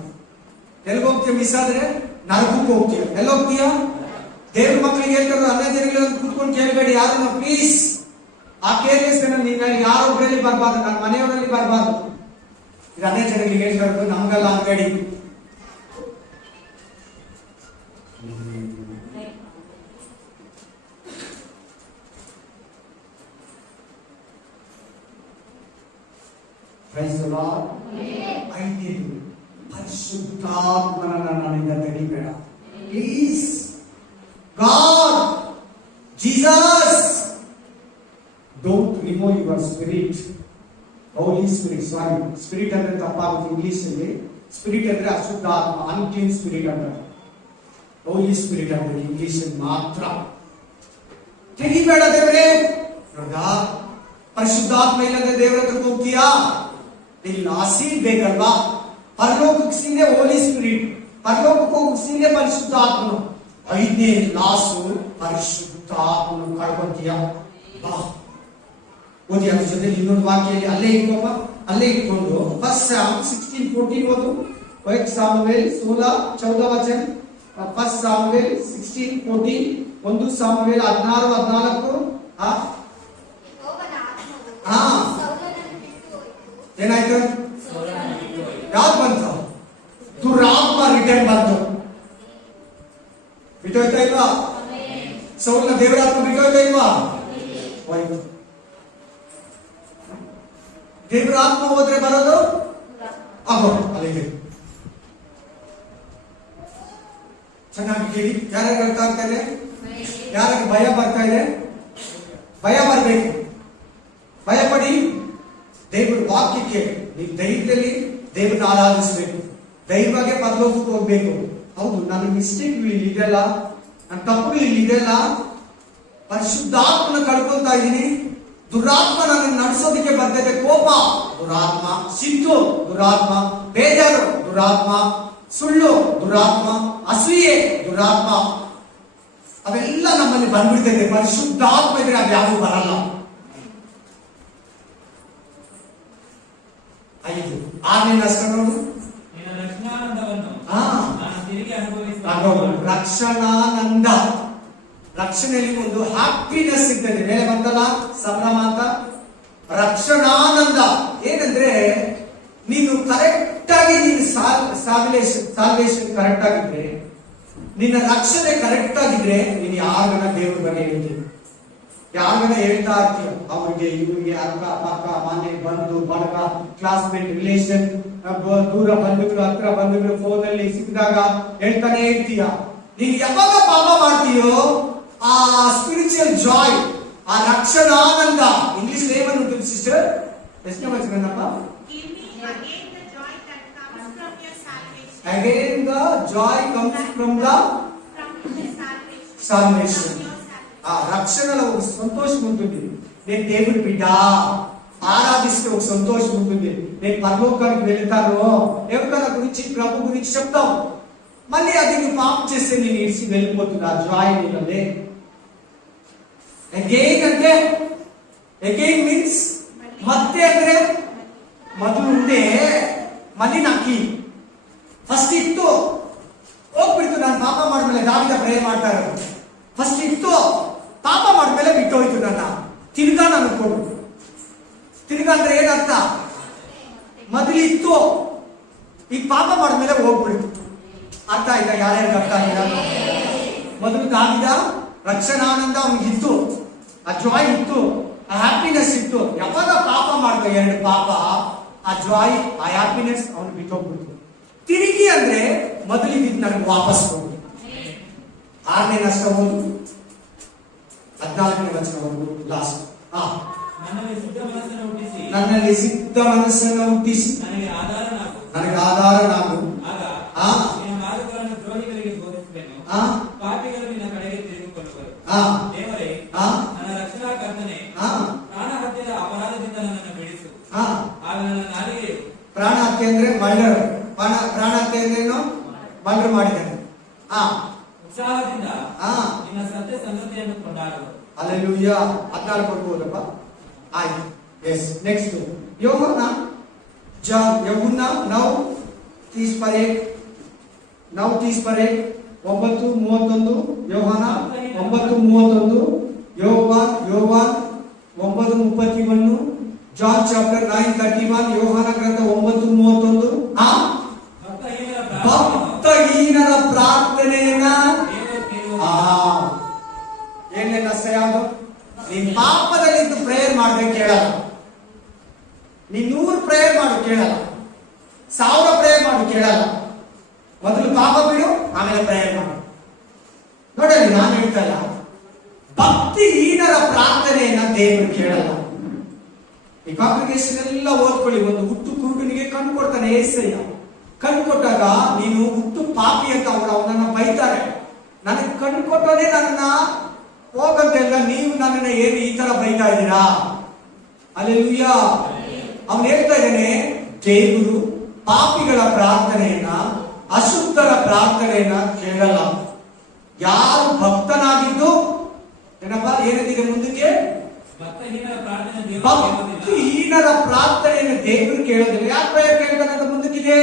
ಎಲ್ಲಿಗೆ ಹೋಗ್ತೀಯ? ಮಿಸ್ ಆದ್ರೆ ನರಕಕ್ಕೆ ಹೋಗ್ತೀಯ. ಎಲ್ಲ ಹೋಗ್ತೀಯಾ? ದೇವ್ರ ಮಕ್ಕಳಿಗೆ ಹೇಳ್ತಾರೆ, ಅನ್ಯ ಜನಗಳಲ್ಲಿ ಕೂತ್ಕೊಂಡು ಕೇಳಬೇಡಿ ಯಾರನ್ನ, ಪ್ಲೀಸ್. ಆ ಕೇರ್ಲೆಸ್ ನೀನು ಯಾರೊಬ್ಬರಲ್ಲಿ ಬರಬಾರ್ದು, ನನ್ನ ಮನೆಯವರಲ್ಲಿ ಬರಬಾರ್ದು. ಇದು ಅನ್ಯ ಜನಗಳಿಗೆ ಹೇಳ್ತಾರೆ, ನಮ್ಗಲ್ಲ ಅನ್ಬೇಡಿ. Praise the lord. 5ನೇದು, ಪರಿಶುದ್ಧಾತ್ಮನನ್ನ ನನ್ನಿಂದ ತೆಗಿಬೇಡ. Please God, Jesus, don't remove your spirit. Holy Spirit, sorry, spirit ಅಂದ್ರೆ ತಪ್ಪಾಗುತ್ತೆ ಇಂಗ್ಲಿಷ್ ಅಲ್ಲಿ. ಸ್ಪಿರಿಟ್ ಅಂದ್ರೆ ಅಶುದ್ಧ ಆತ್ಮ, ಅನ್ಕ್ಲೀನ್ ಸ್ಪಿರಿಟ್ ಅಂತ. ಹೋಲಿ ಸ್ಪಿರಿಟ್ ಅಂದ್ರೆ ಇಂಗ್ಲಿಷ್ ಅಲ್ಲಿ ಮಾತ್ರ. ತೆಗಿಬೇಡ ದೇವರೇ. ನೋಡಾ, ಪರಿಶುದ್ಧಾತ್ಮ ಇಲ್ಲದೆ ದೇವರ ಹತ್ರ ಹೋಗ್ತೀಯಾ? ಇಲ್ಲ. ಸೀಲ್ ಬೇಕಲ್ವಾ? ಪರಲೋಕಕ್ಕೆ ಸೀಲೆ ಹೋಲಿ ಸ್ಪಿರಿಟ್, ಪರಲೋಕಕ್ಕೆ ಹೋಗಿ ಸೀಲೆ ಪರಿಶುದ್ಧಾತ್ಮನು. 5ನೇ ಲಾಸು, ಪರಿಶುದ್ಧಾತ್ಮನು ಕಳ್ಕೊಂತೀಯ. ಬಾ ಓದಿ. ಅದ್ರ ಜೊತೆ ಇನ್ನೊಂದು ವಾಕ್ಯಲ್ಲಿ ಅಲ್ಲೇ ಇಟ್ಕೋಪ್ಪ, ಅಲ್ಲೇ ಇಟ್ಕೊಂಡು 1 Samuel 16:14 ಓದು. 1 Samuel 16:14, 1 Samuel 16:14, 1 Samuel 16:14. ಏನಾಯ್ತು? ಯಾವ್ದು ಬಂತು? ದುರಾತ್ಮ ರಿಟರ್ನ್ ಬಂತು. ಬಿಟ್ಟೋಯ್ತಾ ಇಲ್ವಾ? ಸೌಲನ ದೇವರಾತ್ಮ ಬಿಟ್ಟೋಯ್ತಾ ಇಲ್ವಾ? ಹೋಯ್ತು. ದೇವರಾತ್ಮ ಹೋದ್ರೆ ಬರೋದು ಆಗೋ ಅಲ್ಲಿಗೆ. ಚೆನ್ನಾಗಿ ಕೇಳಿ. ಯಾರ್ಯಾರು ಹೇಳ್ತಾ ಇರ್ತಾರೆ? ಯಾರಿಗೆ ಭಯ ಬರ್ತಾ ಇದೆ? ಭಯ ಬರ್ಬೇಕು. ಭಯ ಪಡಿ. ದೇವರ ವಾಕ್ಯಕ್ಕೆ ನೀವು ಧೈರ್ಯದಲ್ಲಿ ದೇವರನ್ನ ಆರಾಧಿಸಬೇಕು. ಧೈರ್ಯವಾಗಿ ಪರಲೋಕಕ್ಕೆ ಹೋಗ್ಬೇಕು. ಹೌದು, ನನ್ನ ಮಿಸ್ಟೇಕ್ ಇದೆಲ್ಲ, ನನ್ನ ತಪ್ಪುಗಳು ಇದೆಲ್ಲ, ಪರಿಶುದ್ಧಾತ್ಮನ ಕಳ್ಕೊಳ್ತಾ ಇದ್ದೀನಿ. ದುರಾತ್ಮ ನನ್ನ ನಡೆಸೋದಕ್ಕೆ ಬರ್ತದೆ. ಕೋಪ ದುರಾತ್ಮ, ಸಿಟ್ಟು ದುರಾತ್ಮ, ಬೇಜಾರು ದುರಾತ್ಮ, ಸುಳ್ಳು ದುರಾತ್ಮ, ಅಸೂಯೆ ದುರಾತ್ಮ, ಅವೆಲ್ಲ ನಮ್ಮಲ್ಲಿ ಬಂದ್ಬಿಡ್ತದೆ. ಪರಿಶುದ್ಧಾತ್ಮ ಇದ್ರೆ ಅದ್ಯಾವುದು ಬರಲ್ಲ. 5 6ನೇ ನಷ್ಟ ನೋಡು. ರಕ್ಷಣಾನಂದ. ರಕ್ಷಣೆಯಲ್ಲಿ ಒಂದು ಹ್ಯಾಪಿನೆಸ್ ಸಿಗ್ತದೆ. ಮೇಲೆ ಬಂತಲ್ಲ ಸಂಭ್ರಮ ಅಂತ. ರಕ್ಷಣಾನಂದ ಏನಂದ್ರೆ, ನೀನು ಕರೆಕ್ಟ್ ಆಗಿ ನೀನು ಸಾಲ್ವೇಷನ್ ಕರೆಕ್ಟ್ ಆಗಿದ್ರೆ, ನಿನ್ನ ರಕ್ಷಣೆ ಕರೆಕ್ಟ್ ಆಗಿದ್ರೆ, ನೀನು ಯಾರನ್ನ ದೇವ್ರ ಬಗ್ಗೆ ಹೇಳ್ತೀವಿ, ಯಾರನ್ನ ಹೇಳ್ತಾ ಇರ್ತೀಯ. ಅವ್ರಿಗೆ ಇವ್ರಿಗೆ ಅಕ್ಕ ಪಕ್ಕ ಮನೆ ಬಂಧು ಬಳಗ ಕ್ಲಾಸ್ಮೇಟ್ ರಿಲೇಷನ್ ದೂರ ಬಂಧುಗಳು ಹತ್ರ ಬಂಧುಗಳು ಫೋನ್ ಅಲ್ಲಿ ಸಿಕ್ಕಿದಾಗ ಹೇಳ್ತಾನೆ ಇರ್ತೀಯ. ನೀನು ಯಾವಾಗ ಪಾಪ ಮಾಡ್ತೀಯೋ ಆ ಸ್ಪಿರಿಚುವಲ್ ಜಾಯ್, ಆ ರಕ್ಷಣಾನಂದ, ಇಂಗ್ಲಿಷ್ ಏಮನ್ನು ಸಿಸ್ಟರ್ ಎಷ್ಟನೇ ವಚನಪ್ಪ? Again the joy comes from the salvation. రక్షణలో ఒక సంతోషం ఉంటుంది. నేను దేవుని బిడ్డ ఆరాధిస్తే ఒక సంతోషం ఉంటుంది. నేను పరలోకానికి వెళ్తాను, ఎవరికైనా గురించి ప్రభు గురించి చెప్తాం, మళ్ళీ అది నువ్వు పాపం చేస్తే నేను ఇడిచి వెళ్ళిపోతుంది. ఆ జాయ్ నీళ్ళే. అగైన్ అంటే అగైన్ మీన్స్ ಮತ್ತೆ ಅಂದ್ರೆ ಮೊದಲು ఉంటే ಮಲ್ಲಿ ನಾಕಿ ಫಸ್ಟ್ ಇತ್ತು ಹೋಗ್ಬಿಡ್ತು. ನಾನು ಪಾಪ ಮಾಡಿದ್ಮೇಲೆ ದಾವಿದ ಪ್ರೇ ಮಾಡ್ತಾರೆ. ಫಸ್ಟ್ ಇತ್ತು ಪಾಪ ಮಾಡಿದ್ಮೇಲೆ ಬಿಟ್ಟು ಹೋಯ್ತು. ನನ್ನ ತಿರ್ಗಾ ನಾನು ಕೊಡು. ತಿರ್ಗಾ ಅಂದ್ರೆ ಏನರ್ಥ? ಮೊದಲಿತ್ತು, ಈಗ ಪಾಪ ಮಾಡಿದ್ಮೇಲೆ ಹೋಗ್ಬಿಡ್ತು. ಅರ್ಥ ಆಯ್ತಾ? ಯಾರ್ಯಾರಿಗೆ ಅರ್ಥ ಆಗಿಲ್ಲ? ಮೊದಲು ದಾವಿದ ರಕ್ಷಣಾನಂದ ಅವನಿಗಿತ್ತು, ಆ ಜಾಯ್ ಇತ್ತು, ಆ ಹ್ಯಾಪಿನೆಸ್ ಇತ್ತು. ಯಾವಾಗ ಪಾಪ ಮಾಡ್ದ ಎರಡು ಪಾಪ, ಆ ಜಾಯ್ ಆ ಹ್ಯಾಪಿನೆಸ್ ಅವನು ಬಿಟ್ಟೋಗ್ಬಿಡ್ತು. ತಿರುಗಿ ಅಂದ್ರೆ ಮೊದಲಿದ್ದು ನನಗೆ ವಾಪಸ್ ಹೋಗುದು. 6ನೇ ನಷ್ಟ ಓದು, 14ನೇ ವಚನ ಓದು ಲಾಸ್ಟ್. ನನ್ನಲ್ಲಿ ಸಿದ್ಧ ಮನಸ್ಸನ್ನು ಹುಟ್ಟಿಸಿ ನನಗೆ ಆಧಾರ ನಾನು ನಿನ್ನ ಮಾರ್ಗಗಳನ್ನು ದ್ರೋಹಿಗಳಿಗೆ ಬೋಧಿಸುವೆನು. ಪಾಪಿಗಳು ನಿನ್ನ ಕಡೆಗೆ ತಿರುಗಿಕೊಳ್ಳುವರು. ದೇವರೇ, ನನ್ನ ರಕ್ಷಣಾ ಕರ್ತನೇ, ಪ್ರಾಣ ಹತ್ಯೆಯ ಅಪರಾಧದಿಂದ ನನ್ನನ್ನು ಬಿಡಿಸು. ಆಗ ನನ್ನ ನಾಲಿಗೆಯು ಪ್ರಾಣ ಹತ್ಯೆ ಅಂದ್ರೆ ಮರ್ಡರ್. ಪ್ರಾಣ ಹತ್ಯೆ ಅಂದ್ರೇನು? ಮರ್ಡರ್ ಮಾಡಿದ್ದಾನೆ. ಉತ್ಸಾಹದಿಂದ ನಿನ್ನ ಸತ್ಯ ಸಂಗತಿಯನ್ನು ಕೊಂಡಾಡುವರು. Hallelujah. 14 ಕೊಡ್ಬೋದಪ್ಪ? ಆಯ್ತು. ಎಸ್. ನೆಕ್ಸ್ಟ್ ಯೋಹಾನ now 30 9:31 ಯೋಹಾನ 9:31 ಯೋವಾನ್ 9:31 ಜಾನ್ ಚಾಪ್ಟರ್ 9:31 ಯೋಹಾನ ಗ್ರಂಥ 9:31 ಭಕ್ತಹೀನರ ಪ್ರಾರ್ಥನೆಯನ್ನ ಏನೇನು ನಷ್ಟ ಯಾವುದು? ನೀನ್ ಪಾಪದಲ್ಲಿದ್ದು ಪ್ರೇಯರ್ ಮಾಡ್ಬೇಕು ಕೇಳಲ್ಲ. ನೀನ್ 100 ಪ್ರೇಯರ್ ಮಾಡು ಕೇಳಲ್ಲ, 1000 ಪ್ರೇಯರ್ ಮಾಡು ಕೇಳಲ್ಲ. ಮೊದಲು ಪಾಪ ಬಿಡು, ಆಮೇಲೆ ಪ್ರೇಯರ್ ಮಾಡು. ನೋಡಿ, ನಾನು ಹೇಳ್ತಾ ಇಲ್ಲ, ಭಕ್ತಿಹೀನರ ಪ್ರಾರ್ಥನೆಯನ್ನ ದೇವರು ಕೇಳಲ್ಲ. ಈ ಕಾಂಗ್ರಿಗೇಷನ್ ಎಲ್ಲ ಓದ್ಕೊಳ್ಳಿ. ಒಂದು ಹುಟ್ಟು ಕುರುಡನಿಗೆ ಕಣ್ಣು ಕೊಡ್ತಾನೆ ಏಸಯ್ಯ. ಕಣ್ಣು ಕೊಟ್ಟಾಗ ನೀನು ಹುಟ್ಟು ಪಾಪಿ ಅಂತ ಅವನನ್ನ ಬೈತಾರೆ. ನನಗೆ ಕಣ್ಣು ಕೊಟ್ಟೋನೇ ನನ್ನ ಹೋಗಂತ ಇಲ್ಲ, ನೀವು ನನ್ನನ್ನ ಏನು ಈ ತರ ಬೈತಾ ಇದ್ದೀರಾ? ಹಲ್ಲೆಲೂಯಾ. ಅವನು ಹೇಳ್ತಾ ಇದ್ದಾನೆ, ದೇವರು ಪಾಪಿಗಳ ಪ್ರಾರ್ಥನೆಯನ್ನ, ಅಶುದ್ಧರ ಪ್ರಾರ್ಥನೆಯನ್ನ ಕೇಳಲ್ಲ. ಯಾರು ಭಕ್ತನಾಗಿದ್ದು ಏನಪ್ಪ ಏನಿದೆ ಮುಂದಕ್ಕೆ? ಭಕ್ತಿಹೀನರ ಪ್ರಾರ್ಥನೆಯನ್ನು ದೇವರು ಕೇಳೋದಿಲ್ಲ. ಯಾರು ಪ್ರೇಯರ್ ಕೇಳ್ತಾನೆ ಅಂತ ಮುಂದಕ್ಕಿದೆ?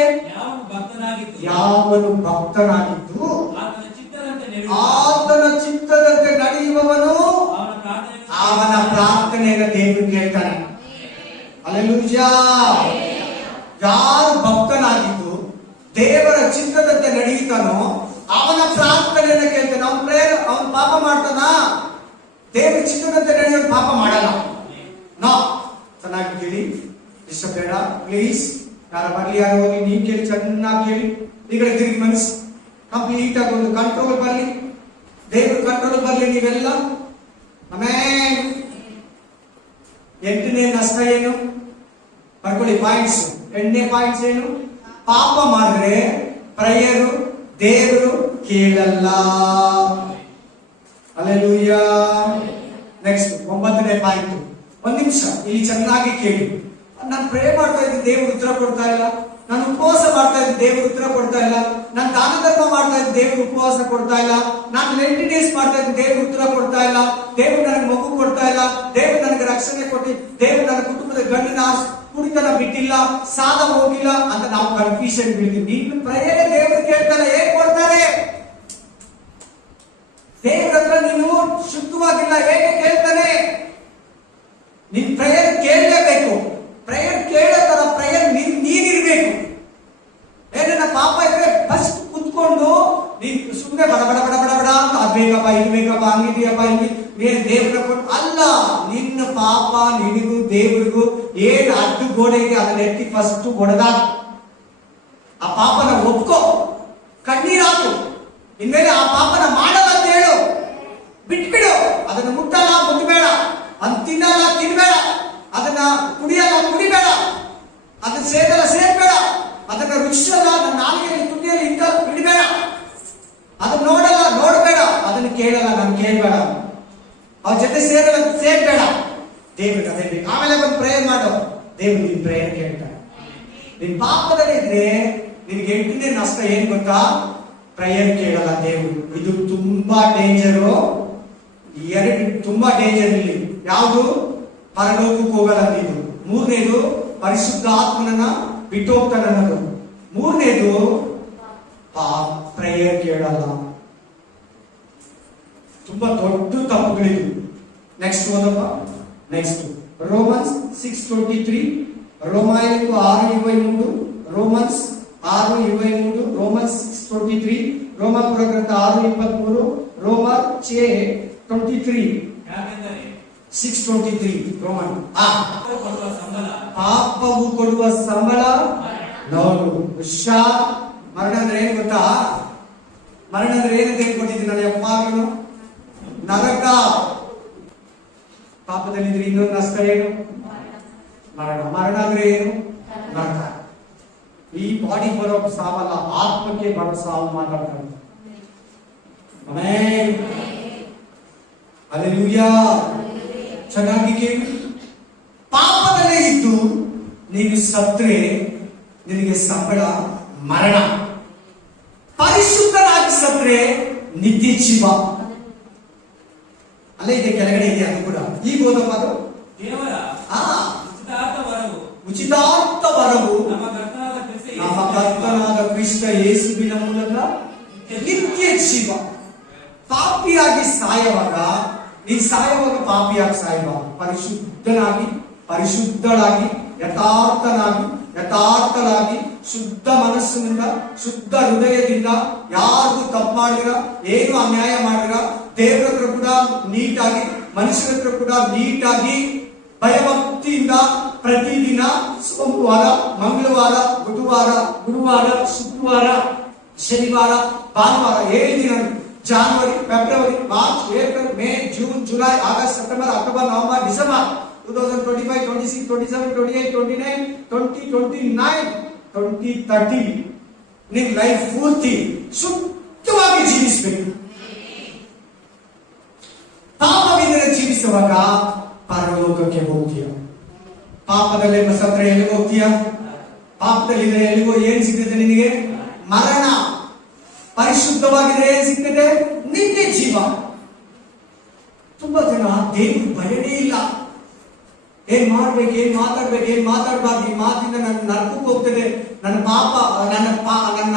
ಯಾವನು ಭಕ್ತನಾಗಿದ್ದು ಆತನ ಚಿತ್ತದಂತೆ ನಡೆಯುವವನು ಅವನ ಪ್ರಾರ್ಥನೆಯನ್ನು ದೇವರು ಕೇಳ್ತಾನೆ. ಹಲ್ಲೆಲೂಯಾ. ಯಾರು ಭಕ್ತನಾಗಿದ್ದು ದೇವರ ಚಿತ್ತದಂತೆ ನಡೆಯುತ್ತಾನೋ ಅವನ ಪ್ರಾರ್ಥನೆಯನ್ನು ಕೇಳ್ತಾನೆ. ಅವನು ಪಾಪ ಮಾಡ್ತಾನ? ದೇವರ ಚಿತ್ತದಂತೆ ನಡೆಯೋದು ಪಾಪ ಮಾಡಲ್ಲ. ನೋ. ಚೆನ್ನಾಗಿ ಕೇಳಿ, ಇಷ್ಟ ಬೇಡ ಪ್ಲೀಸ್. ಯಾರ ಬರ್ಲಿ ಯಾರು ಹೋಗಿ ನೀವು ಕೇಳಿ, ಚೆನ್ನಾಗಿ ಕೇಳಿ. ಈ ಕಡೆ ತಿರುಗಿ ಮನಸ್ಸು ಕಂಪ್ಲೀಟ್ ಆಗಿ ಒಂದು ಕಂಟ್ರೋಲ್ ಬರಲಿ, ದೇವ್ರ ಕಂಟ್ರೋಲ್ ಬರಲಿ ನೀವೆಲ್ಲ. ಆಮೇಲೆ 8ನೇ ನಷ್ಟ ಏನು? ಬರ್ಕೊಳ್ಳಿ ಪಾಯಿಂಟ್ಸ್. 8ನೇ ಪಾಯಿಂಟ್ಸ್ ಏನು? ಪಾಪ ಮಾಡಿದ್ರೆ ಪ್ರೇಯರು ದೇವರು ಕೇಳಲ್ಲ. ಹಲ್ಲೆಲೂಯಾ. ನೆಕ್ಸ್ಟ್ 9ನೇ ಪಾಯಿಂಟ್. ಒಂದ್ ನಿಮಿಷ ಇಲ್ಲಿ ಚೆನ್ನಾಗಿ ಕೇಳಿ. ನಾನು ಪ್ರೇ ಮಾಡ್ತಾ ಇದ್ದೆ, ದೇವರು ಉತ್ತರ ಕೊಡ್ತಾ ಇಲ್ಲ. ನಾನು ಉಪವಾಸ ಮಾಡ್ತಾ ಇದ್ದೆ, ದೇವರು ಉತ್ತರ ಕೊಡ್ತಾ ಇಲ್ಲ. ನಾನು ದಾನ ಧರ್ಮ ಮಾಡ್ತಾ ಇದ್ದೆ, ದೇವರು ಉಪವಾಸ ಕೊಡ್ತಾ ಇಲ್ಲ. ನಾನು 90 ಡೇಸ್ ಮಾಡ್ತಾ ಇದ್ದೆ, ದೇವರು ಉತ್ತರ ಕೊಡ್ತಾ ಇಲ್ಲ. ದೇವರು ನನಗೆ ಮಗು ಕೊಡ್ತಾ ಇಲ್ಲ. ದೇವರು ನನಗೆ ರಕ್ಷಣೆ ಕೊಟ್ಟಿ, ದೇವರು ನನ್ನ ಕುಟುಂಬದ ಗಂಡನ ಕುಡಿತನ ಬಿಟ್ಟಿಲ್ಲ, ಸಾಲ ಹೋಗಿಲ್ಲ ಅಂತ ನಾವು ಕನ್ಫ್ಯೂಷನ್ ಬೀಳ್ತೀವಿ. ನೀನು ಪ್ರೇಯರ್ ದೇವರು ಕೇಳ್ತಾನೆ, ಹೇಗೆ ಕೊಡ್ತಾರೆ? ದೇವ್ರ ಹತ್ರ ನೀನು ಶುದ್ಧವಾಗಿಲ್ಲ, ಹೇಗೆ ಕೇಳ್ತಾನೆ? ನಿನ್ ಪ್ರೇಯರ್ ಕೇಳಲೇಬೇಕು. ಪ್ರೇಯರ್ ಕೇಳೋ ತರ ಪ್ರೇಯರ್ ನೀನಿರ್ಬೇಕು. ಏನ ಪಾಪ ಇದ್ರೆ ಫಸ್ಟ್ ಕುತ್ಕೊಂಡು ನೀನ್ ಸುಮ್ಮನೆ ಬಡ ಬಡ ಬಡ ಬಡ ಬಡ ಅಂತ ಅದ್ ಬೇಕಪ್ಪ, ಇದು ಬೇಕಪ್ಪ, ಹಂಗಿದೆಯಪ್ಪ, ಹಿಂಗಿ ದೇವ್ರ ಕೊಟ್ಟು ಅಲ್ಲ. ನಿನ್ನ ಪಾಪ ನಿನಗೂ ದೇವ್ರಿಗೂ ಏನ್ ಅಡ್ಡು ಗೋಡೆ ಇದೆ ಅದನ್ನ ಎತ್ತಿ ಫಸ್ಟ್ ಹೊಡೆದಾಗ ಆ ಪಾಪನ ಒಪ್ಕೋ, ಕಣ್ಣೀರಾಕು. ಇನ್ಮೇಲೆ ಆ ಪಾಪನ ಮಾಡಲ್ಲ ಅಂತ ಹೇಳು, ಬಿಟ್ಬಿಡು. ಅದನ್ನ ಮುಟ್ಟಲ್ಲ, ಮುಟ್ಟಬೇಡ. ಅದ್ ತಿನ್ನಲ್ಲ, ತಿನ್ಬೇಡ. ಅದನ್ನ ಕುಡಿಯಲ್ಲ, ಕುಡಿಬೇಡ. ಅದನ್ನ ಸೇರಲ್ಲ, ಸೇರ್ಬೇಡ. ಅದನ್ನ ರುಚಿಸಲ್ಲ, ನನ್ನ ನಾಲಿಗೆಯಲ್ಲಿ ತುಟಿಯಲ್ಲಿ ಕೇಳಲ್ಲ, ನಾನು ಕೇಳಬೇಡ, ಅವ್ರ ಜೊತೆ ಸೇರ್ಬೇಡ. ದೇವ್ರಿಗೆ ಅದೇ ಬೇಕು. ಆಮೇಲೆ ಬಂದು ಪ್ರೇಯರ್ ಮಾಡು, ದೇವ್ರು ನಿನ್ ಪ್ರೇಯರ್ ಕೇಳ್ತಾನೆ. ನಿನ್ ಪಾಪದಲ್ಲಿ ಇದ್ರೆ ನಿನ್ಗೆ 8ನೇ ನಷ್ಟ ಏನ್ ಗೊತ್ತಾ? ಪ್ರೇಯರ್ ಕೇಳಲ್ಲ ದೇವ್ರು. ಇದು ತುಂಬಾ ಡೇಂಜರು. ತುಂಬಾ ಡೇಂಜರ್ ಇಲ್ಲಿ. ಯಾವುದು? ಪರಲೋಕಕ್ಕೆ ಹೋಗಲ್ಲ ಇದು. 3ನೇದು ಪರಿಶುದ್ಧ ಆತ್ಮನನ್ನ ಬಿಟ್ಟು ಹೋಗ್ತಾನೆ ಅನ್ನೋದು. 3ನೇದು ಪ್ರೇಯರ್ ಕೇಳಲ್ಲ. ತುಂಬಾ ದೊಡ್ಡ ತಪ್ಪುಗಳಿದು. ನೆಕ್ಸ್ಟ್ ಓದಪ್ಪ. Next Romans 6:23. ರೋಮಾಯನಿಕು 6:23. ರೋಮನ್ಸ್ 6:23. ರೋಮನ್ಸ್ 6:23. ರೋಮಾಪುರ ಗ್ರಂಥ 6:23. ರೋಮರ್ 6:23. ಯಾಕೆಂದರೆ 6:23 ರೋಮನ್. ಕೊಡುವ ಸಂಬಳ ಪಾಪವು ಕೊಡುವ ಸಂಬಳ ನೋಡು. ಮರಣ ಅಂದ್ರೆ ಏನು ಗೊತ್ತಾ? ಮರಣ ಅಂದ್ರೆ ಏನಂತ ಹೇಳ್ಕೊಟ್ಟಿದ್ದೀನಿ ನಾನು ಯಾವಾಗಲೂ? ನರಕ. ಪಾಪದಲ್ಲಿದ್ರೆ ಇನ್ನೊಂದು ನಷ್ಟ ಏನು? ಮರಣ. ಮರಣ ಅಂದ್ರೆ ಏನು? ನರಕ. ಈ ಬಾಡಿ ಬರೋ ಸಾವಲ್ಲ, ಆತ್ಮಕ್ಕೆ ಬರೋ ಸಾವು ಮಾತಾಡ್ತಾರೆ. ಆಮೆನ್. ಹಲ್ಲೆಲೂಯಾ. ಚೆನ್ನಾಗಿ ಕೇಳಿ. ಪಾಪದಲ್ಲೇ ಇದ್ದು ನೀನು ಸತ್ರೆ ನಿನಗೆ ಸಂಬಳ ಮರಣ. ಪರಿಶುದ್ಧನಾಗಿ ಸತ್ರೆ ನಿತ್ಯ ಜೀವ. ಅಲ್ಲೇ ಇದೆ, ಕೆಳಗಡೆ ಇದೆ ಅದು ಕೂಡ. ಈಗ ಓದಪ್ಪ ಅದು. ದೇವರ ಉಚಿತಾರ್ಥ ವರವು ನಮ್ಮ ಕರ್ತನಾದ ಕ್ರಿಸ್ತ ಯೇಸುವಿನ ಮೂಲಕ ನಿತ್ಯ ಜೀವ. ಪಾಪಿಯಾಗಿ ಸಾಯುವಾಗ ನೀನು ಸಾಯುವಾಗ ಪಾಪಿಯಾಗಿ ಸಾಯುವಾಗ ಪರಿಶುದ್ಧನಾಗಿ, ಪರಿಶುದ್ಧಳಾಗಿ, ಯಥಾರ್ಥಳಾಗಿ ಶುದ್ಧ ಮನಸ್ಸಿನಿಂದ, ಶುದ್ಧ ಹೃದಯದಿಂದ, ಯಾರಿಗೂ ತಪ್ಪು ಮಾಡಿರ, ಏನು ಅನ್ಯಾಯ ಮಾಡಿರ, ದೇವರ ಹತ್ರ ಕೂಡ ನೀಟಾಗಿ, ಮನುಷ್ಯರ ಹತ್ರ ಕೂಡ ನೀಟಾಗಿ, ಭಯಭಕ್ತಿಯಿಂದ ಪ್ರತಿದಿನ ಸೋಮವಾರ, ಮಂಗಳವಾರ, ಗುರುವಾರ, ಶುಕ್ರವಾರ, ಶನಿವಾರ, ಭಾನುವಾರ 7 ದಿನ, ಜನವರಿ, ಫೆಬ್ರವರಿ, March, April, May, June, July, ಆಗಸ್ಟ್, ಸೆಪ್ಟೆಂಬರ್, ಅಕ್ಟೋಬರ್, ನವೆಂಬರ್, ಡಿಸೆಂಬರ್ 2025, 26, 27, 28, 29, 20, 29, 2030 ನಿನ್ ಲೈಫ್ ಪೂರ್ತಿ ಶುದ್ಧವಾಗಿ ಜೀವಿಸಬೇಕು. ಪಾಪವಿಲ್ಲದೆ ಜೀವಿಸುವಾಗ ಪರಲೋಕಕ್ಕೆ ಹೋಗ್ತೀಯ. ಪಾಪದಲ್ಲೇ ಸತ್ರೆ ಎಲ್ಲಿಗೆ ಹೋಗ್ತೀಯ? ಪಾಪದಲ್ಲಿದ್ರೆ ಎಲ್ಲಿಗೋ ಏನ್ ಸಿಗ್ತದೆ ನಿನಗೆ? ಮರಣ. ಪರಿಶುದ್ಧವಾಗಿದ್ರೆ ಏನ್ ಸಿಗ್ತದೆ? ನಿತ್ಯ ಜೀವ. ತುಂಬಾ ಜನ ದೇವ್ರ ಭಯವೇ ಇಲ್ಲ. ಏನ್ ಮಾಡ್ಬೇಕು, ಏನ್ ಮಾತಾಡ್ಬೇಕು, ಏನ್ ಮಾತಾಡ್ಬಾರ್ದು, ಈ ಮಾತಿಂದ ನನ್ನ ನರಕಕ್ಕೆ ಹೋಗ್ತದೆ, ನನ್ನ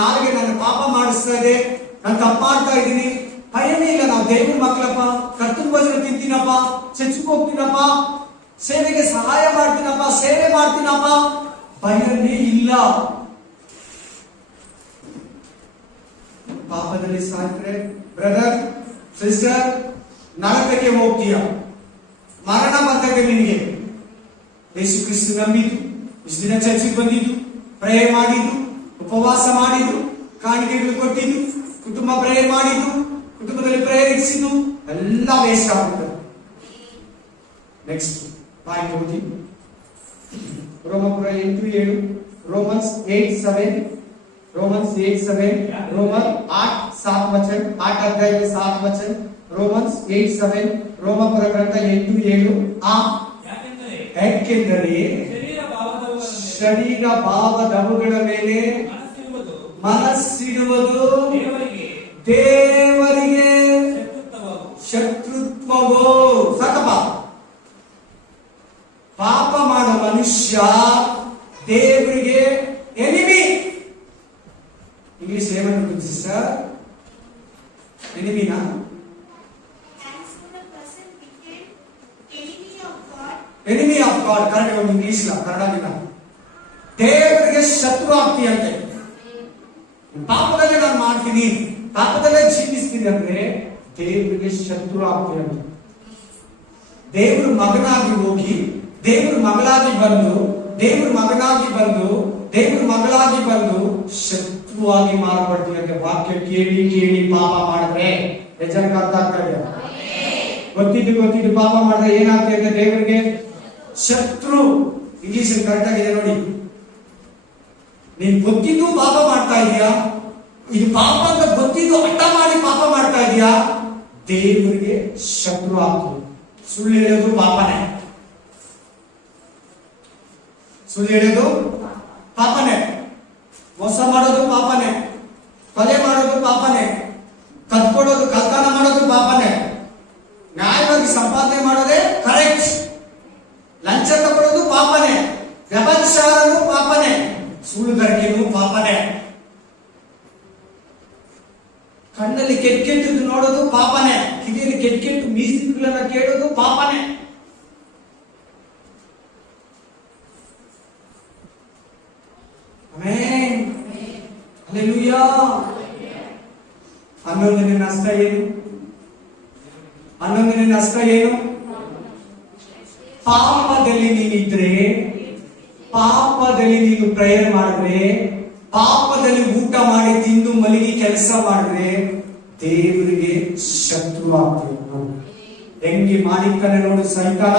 ನಾಲಿಗೆ ನನ್ನ ಪಾಪ ಮಾಡಿಸ್ತಾ ಇದೆ, ನಾನು ತಪ್ಪು ಮಾಡ್ತಾ ಇದ್ದೀನಿ. ಭಯವೇ ಇಲ್ಲ. ನಾವು ದೇವ್ರ ಮಕ್ಕಳಪ್ಪ, ಕರ್ತನ ಭೋಜನ ತಿಂತೀನಪ್ಪ, ಚರ್ಚಿಗೆ ಹೋಗ್ತೀನಪ್ಪ, ಸೇವೆಗೆ ಸಹಾಯ ಮಾಡ್ತೀನಪ್ಪ, ಸೇವೆ ಮಾಡ್ತೀನಪ್ಪ, ಭಯವೇ ಇಲ್ಲ. ಪಾಪದಲ್ಲಿ ಸಾಯ್ತಾರೆ ಬ್ರದರ್, ಸಿಸ್ಟರ್, ನರಕಕ್ಕೆ ಹೋಗ್ತೀಯ. ಮರಣ ಬಂದಾಗ ನಿನಗೆ ಯೇಸು ಕ್ರಿಸ್ತ ನಂಬಿದ್ದು, ಇಷ್ಟು ದಿನ ಚರ್ಚಿಗೆ ಬಂದಿದ್ದು, ಪ್ರೇಯರ್ ಮಾಡಿದ್ದು, ಉಪವಾಸ ಮಾಡಿದ್ದು, ಕಾಣಿಕೆಗಳು ಕೊಟ್ಟಿದ್ದು, ಕುಟುಂಬ ಪ್ರೇಯರ್ ಮಾಡಿದ್ದು, ಕುಟುಂಬದಲ್ಲಿ ಪ್ರೇಯರ್ ಇರಿಸಿದ್ದು ಎಲ್ಲ ವೇಸ್ಟ್ ಆಗುತ್ತದೆ. ನೆಕ್ಸ್ಟ್ ಪಾಯಿಂಟ್ ಓದಿ. ರೋಮಪುರ 8:7, ರೋಮನ್ಸ್ 8:7, ರೋಮನ್ಸ್ 8:7, ರೋಮನ್ 8:7 ವಚನ, 8 ಅಧ್ಯಾಯ 7 ವಚನ, ರೋಮನ್ಸ್ 8:7, ರೋಮಪುರ ಗ್ರಂಥ 8:7. ಯಾಕೆಂದರೆ ಶರೀರ ಭಾವದವುಗಳ ಮೇಲೆ ಮನಸ್ಸಿಡುವುದು ದೇವರಿಗೆ ಶತ್ರುತ್ವವೋ. ಸಾಕಪ್ಪ. ಪಾಪ ಮಾಡೋ ಮನುಷ್ಯ ದೇವರಿಗೆ ಎನಿಮಿ. ಇಂಗ್ಲಿಷ್ ಏಮನ್ನು ಸಿಸ್ಟರ್? ಎನಿಮಿನಾ? Enemy of God. ಕನ್ನಡ ಒಂದು ಇಂಗ್ಲಿಷ್ ಕನ್ನಡ. ದೇವರಿಗೆ ಶತ್ರು ಆಗ್ತೀಯಂತೆ. ಪಾಪದಲ್ಲೇ ನಾನು ಮಾಡ್ತೀನಿ, ಪಾಪದಲ್ಲೇ ಜೀವಿಸ್ತೀನಿ ಅಂದ್ರೆ ದೇವರಿಗೆ ಶತ್ರು ಆಗ್ತೀಯಂತೆ. ದೇವ್ರ ಮಗನಾಗಿ ಹೋಗಿ, ದೇವ್ರ ಮಗಳಾಗಿ ಬಂದು, ದೇವ್ರ ಮಗಳಾಗಿ ಬಂದು ಶತ್ರುವಾಗಿ ಮಾರ್ಪಡ್ತೀಯಂತೆ. ವಾಕ್ಯ ಕೇಳಿ ಕೇಳಿ ಪಾಪ ಮಾಡಿದ್ರೆ ಎಜಾಗ ಅರ್ಥ ಆಗ್ತಾ ಇದೆ. ಗೊತ್ತಿದ್ದು ಪಾಪ ಮಾಡಿದ್ರೆ ಏನಾಗ್ತದೆ? ದೇವರಿಗೆ ಶತ್ರು. ಇಂಗ್ಲಿಷ್ ಕರೆಕ್ಟ್ ಆಗಿದೆ ನೋಡಿ. ನೀನ್ ಗೊತ್ತಿದ್ದು ಪಾಪ ಮಾಡ್ತಾ ಇದೀಯಾ, ಇದು ಪಾಪ ಅಂತ ಗೊತ್ತಿದ್ದು ಹಠ ಮಾಡಿ ಪಾಪ ಮಾಡ್ತಾ ಇದೀಯಾ, ದೇವರಿಗೆ ಶತ್ರು ಆಗ್ತದೆ. ಸುಳ್ಳು ಹೇಳೋದು ಪಾಪನೇ, ಸುಳ್ಳು ಹೇಳೋದು ಪಾಪನೇ, ಮೋಸ ಮಾಡೋದು ಪಾಪನೇ, ಕೊಲೆ ಮಾಡೋದು ಪಾಪನೇ, ಕದ್ಕೊಳ್ಳೋದು ಕಳ್ತನ ಮಾಡೋದು ಪಾಪನೇ, ನ್ಯಾಯವಾಗಿ ಸಂಪಾದನೆ ಮಾಡೋದೇ ಕರೆಕ್ಟ್, ಲಂಚ ತಗೊಳ್ಳೋದು ಪಾಪನೇ, ವ್ಯಭಿಚಾರನೂ ಪಾಪನೇ, ಸುಳ್ಳುಗಾರಿಕೆನೂ ಪಾಪನೇ, ಕಣ್ಣಲ್ಲಿ ಕೆಟ್ಟದ್ದು ನೋಡೋದು ಪಾಪನೇ, ಕಿವಿಯಲ್ಲಿ ಕೆಟ್ಟ ಮ್ಯೂಸಿಕ್ಗಳನ್ನ ಕೇಳೋದು ಪಾಪನೇ. Amen, hallelujah. 11ನೇ ನಷ್ಟ ಏನು? 11ನೇ ನಷ್ಟ ಏನು? ಪಾಪದಲ್ಲಿ ನೀನಿದ್ರೆ, ಪಾಪದಲ್ಲಿ ನೀನು ಪ್ರೇಯರ್ ಮಾಡಿದ್ರೆ, ಪಾಪದಲ್ಲಿ ಊಟ ಮಾಡಿ ತಿಂದು ಮಲಗಿ ಕೆಲಸ ಮಾಡಿದ್ರೆ ದೇವರಿಗೆ ಶತ್ರು ಆಗ್ತದೆ. ಹೆಂಗಿ ಮಾಡಿರ್ತಾನೆ ನೋಡು ಸೈತಾನ,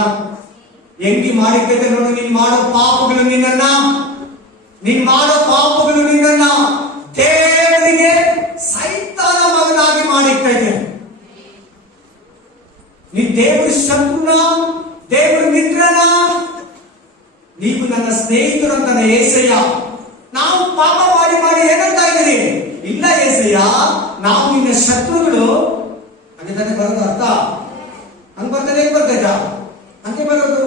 ಹೆಂಗಿ ಮಾಡಿರ್ತದೆ ನೋಡು. ನೀನ್ ಮಾಡೋ ಪಾಪಗಳು ನಿನ್ನನ್ನ ದೇವರಿಗೆ ಸೈತಾನ ಮಗನಾಗಿ ಮಾಡಿರ್ತಾ ಇದೆ. ನೀನ್ ದೇವರ ಶತ್ರುನ, ದೇವರ ಮಿತ್ರನ. ನೀವು ನನ್ನ ಸ್ನೇಹಿತರು ಅಂತಾನೆ ಏಸಯ್ಯ. ನಾವು ಪಾಪ ಮಾಡಿ ಏನಂತ ಇದ್ದೀರಿ? ಇಲ್ಲ ಏಸಯ್ಯ, ನಾವು ನಿನ್ನ ಶತ್ರುಗಳು ಹಂಗೆ ತಾನೇ ಬರೋದು. ಅರ್ಥ ಹಂಗ್ ಬರ್ತದೆ, ಹೇಗೆ ಬರ್ತೈತ? ಹಂಗೆ ಬರೋದು.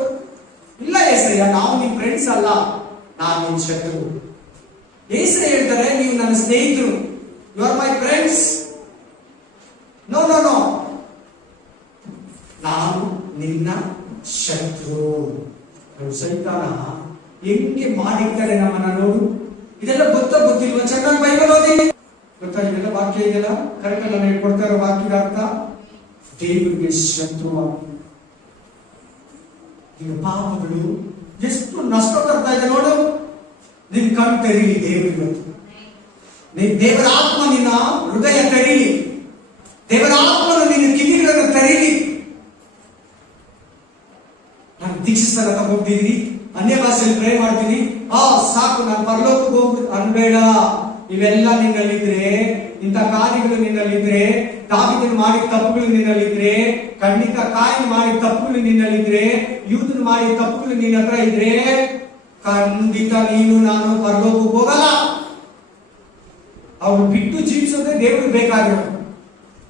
ಇಲ್ಲ ಏಸಯ್ಯ, ನಾವು ನಿನ್ ಫ್ರೆಂಡ್ಸ್ ಅಲ್ಲ, ನಾನು ನಿನ್ ಶತ್ರು. ಏಸಯ್ಯ ಹೇಳ್ತಾರೆ, ನೀವು ನನ್ನ ಸ್ನೇಹಿತರು, you are my friends. No no no, ನಾನು ನಿನ್ನ ಶತ್ರು. ಸೈತಾನ ಹೆಂಗೆ ಮಾಡಿರ್ತಾರೆ ನಮ್ಮನ್ನ ನೋಡು. ಇದೆಲ್ಲ ಗೊತ್ತಿಲ್ವಾ? ಚೆನ್ನಾಗಿ ಬೈಬಲ್ ಓದಿ, ಗೊತ್ತಾಗಿದೆಲ್ಲ, ವಾಕ್ಯ ಇದೆಲ್ಲ ಕರೆಕ್ಟ್ ಎಲ್ಲ ಹೇಳ್ಕೊಡ್ತಾರೆ. ವಾಕ್ಯದ ಅರ್ಥ ದೇವರಿಗೆ ಶತ್ರು. ಈಗ ಪಾಪಗಳು ಎಷ್ಟು ನಷ್ಟ ತರ್ತಾ ಇದೆ ನೋಡು. ನಿನ್ ಕಣ್ಣು ತೆರೀಲಿ ದೇವರಿಗೆ, ದೇವರ ಆತ್ಮ ನಿನ್ನ ಹೃದಯ ತೆರೀಲಿ, ದೇವರ ಆತ್ಮನು ನಿನ್ನ ಕಿವಿಗಳನ್ನು ತೆರೀಲಿ. ನಾನು ದೀಕ್ಷಿಸಲ್ಲ ತಗೊಂಡಿದ್ದೀನಿ, ಅನ್ಯ ಭಾಷೆಯಲ್ಲಿ ಪ್ರೇ ಮಾಡ್ತೀನಿ, ಸಾಕು ನಾನು ಪರಲೋಕಕ್ಕೆ ಹೋಗ್ಬಿಟ್ಟು ಅನ್ಬೇಡ. ಇವೆಲ್ಲ ನಿನ್ನಲ್ಲಿದ್ರೆ, ಇಂಥ ಕಾರ್ಯಗಳು ನಿನ್ನಲ್ಲಿದ್ರೆ, ದಾವಿದನು ಮಾಡಿದ ತಪ್ಪುಗಳು ನಿನ್ನಲ್ಲಿದ್ರೆ, ಖಂಡಿತ ಕಾಯಿನ್ ಮಾಡಿದ ತಪ್ಪುಗಳು ನಿನ್ನಲ್ಲಿದ್ರೆ, ಯೂದನ್ ಮಾಡಿದ ತಪ್ಪುಗಳು ನಿನ್ನ ಹತ್ರ ಇದ್ರೆ, ಖಂಡಿತ ನೀನು ನಾನು ಪರಲೋಕಕ್ಕೆ ಹೋಗಲ್ಲ. ಅವ್ರು ಬಿಟ್ಟು ಜೀವಿಸೋದೇ ದೇವ್ರಿಗೆ ಬೇಕಾಗಿರೋದು.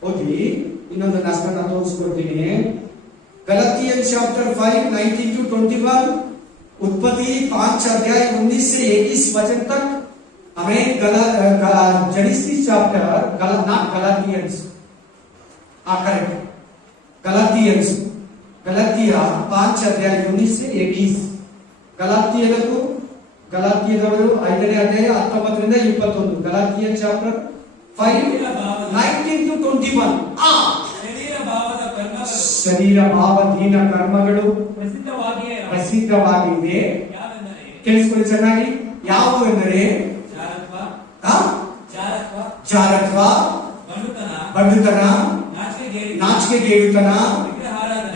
ಓದಿ, ಇನ್ನೊಂದು ನಷ್ಟನ ತೋರಿಸ್ಕೊಡ್ತೀನಿ. गलातियन चैप्टर 5 19 to 21, उत्पत्ति 5 अध्याय 19 से 21 वचन तक. हमें जेनेसिस चैप्टर गलातियंस गलातिया 5 अध्याय 19 से 21. ಗಲಾತಿಯರು 5ನೇ ಅಧ್ಯಾಯ 19ರಿಂದ 21. ಗಲಾತಿಯನ್ ಚಾಪ್ಟರ್ 5 19 to 21. ಶರೀರ ಭಾವಧೀನ ಕರ್ಮಗಳು ಪ್ರಸಿದ್ಧವಾಗಿದೆ. ಕೇಳಿಸ್ಕೊಳ್ಳಿ ಚೆನ್ನಾಗಿ. ಯಾವುವು ಎಂದರೆ ಜಾರತ್ವ, ಬಂಡುತನ, ನಾಚಿಕೆಗೇಡುತನ,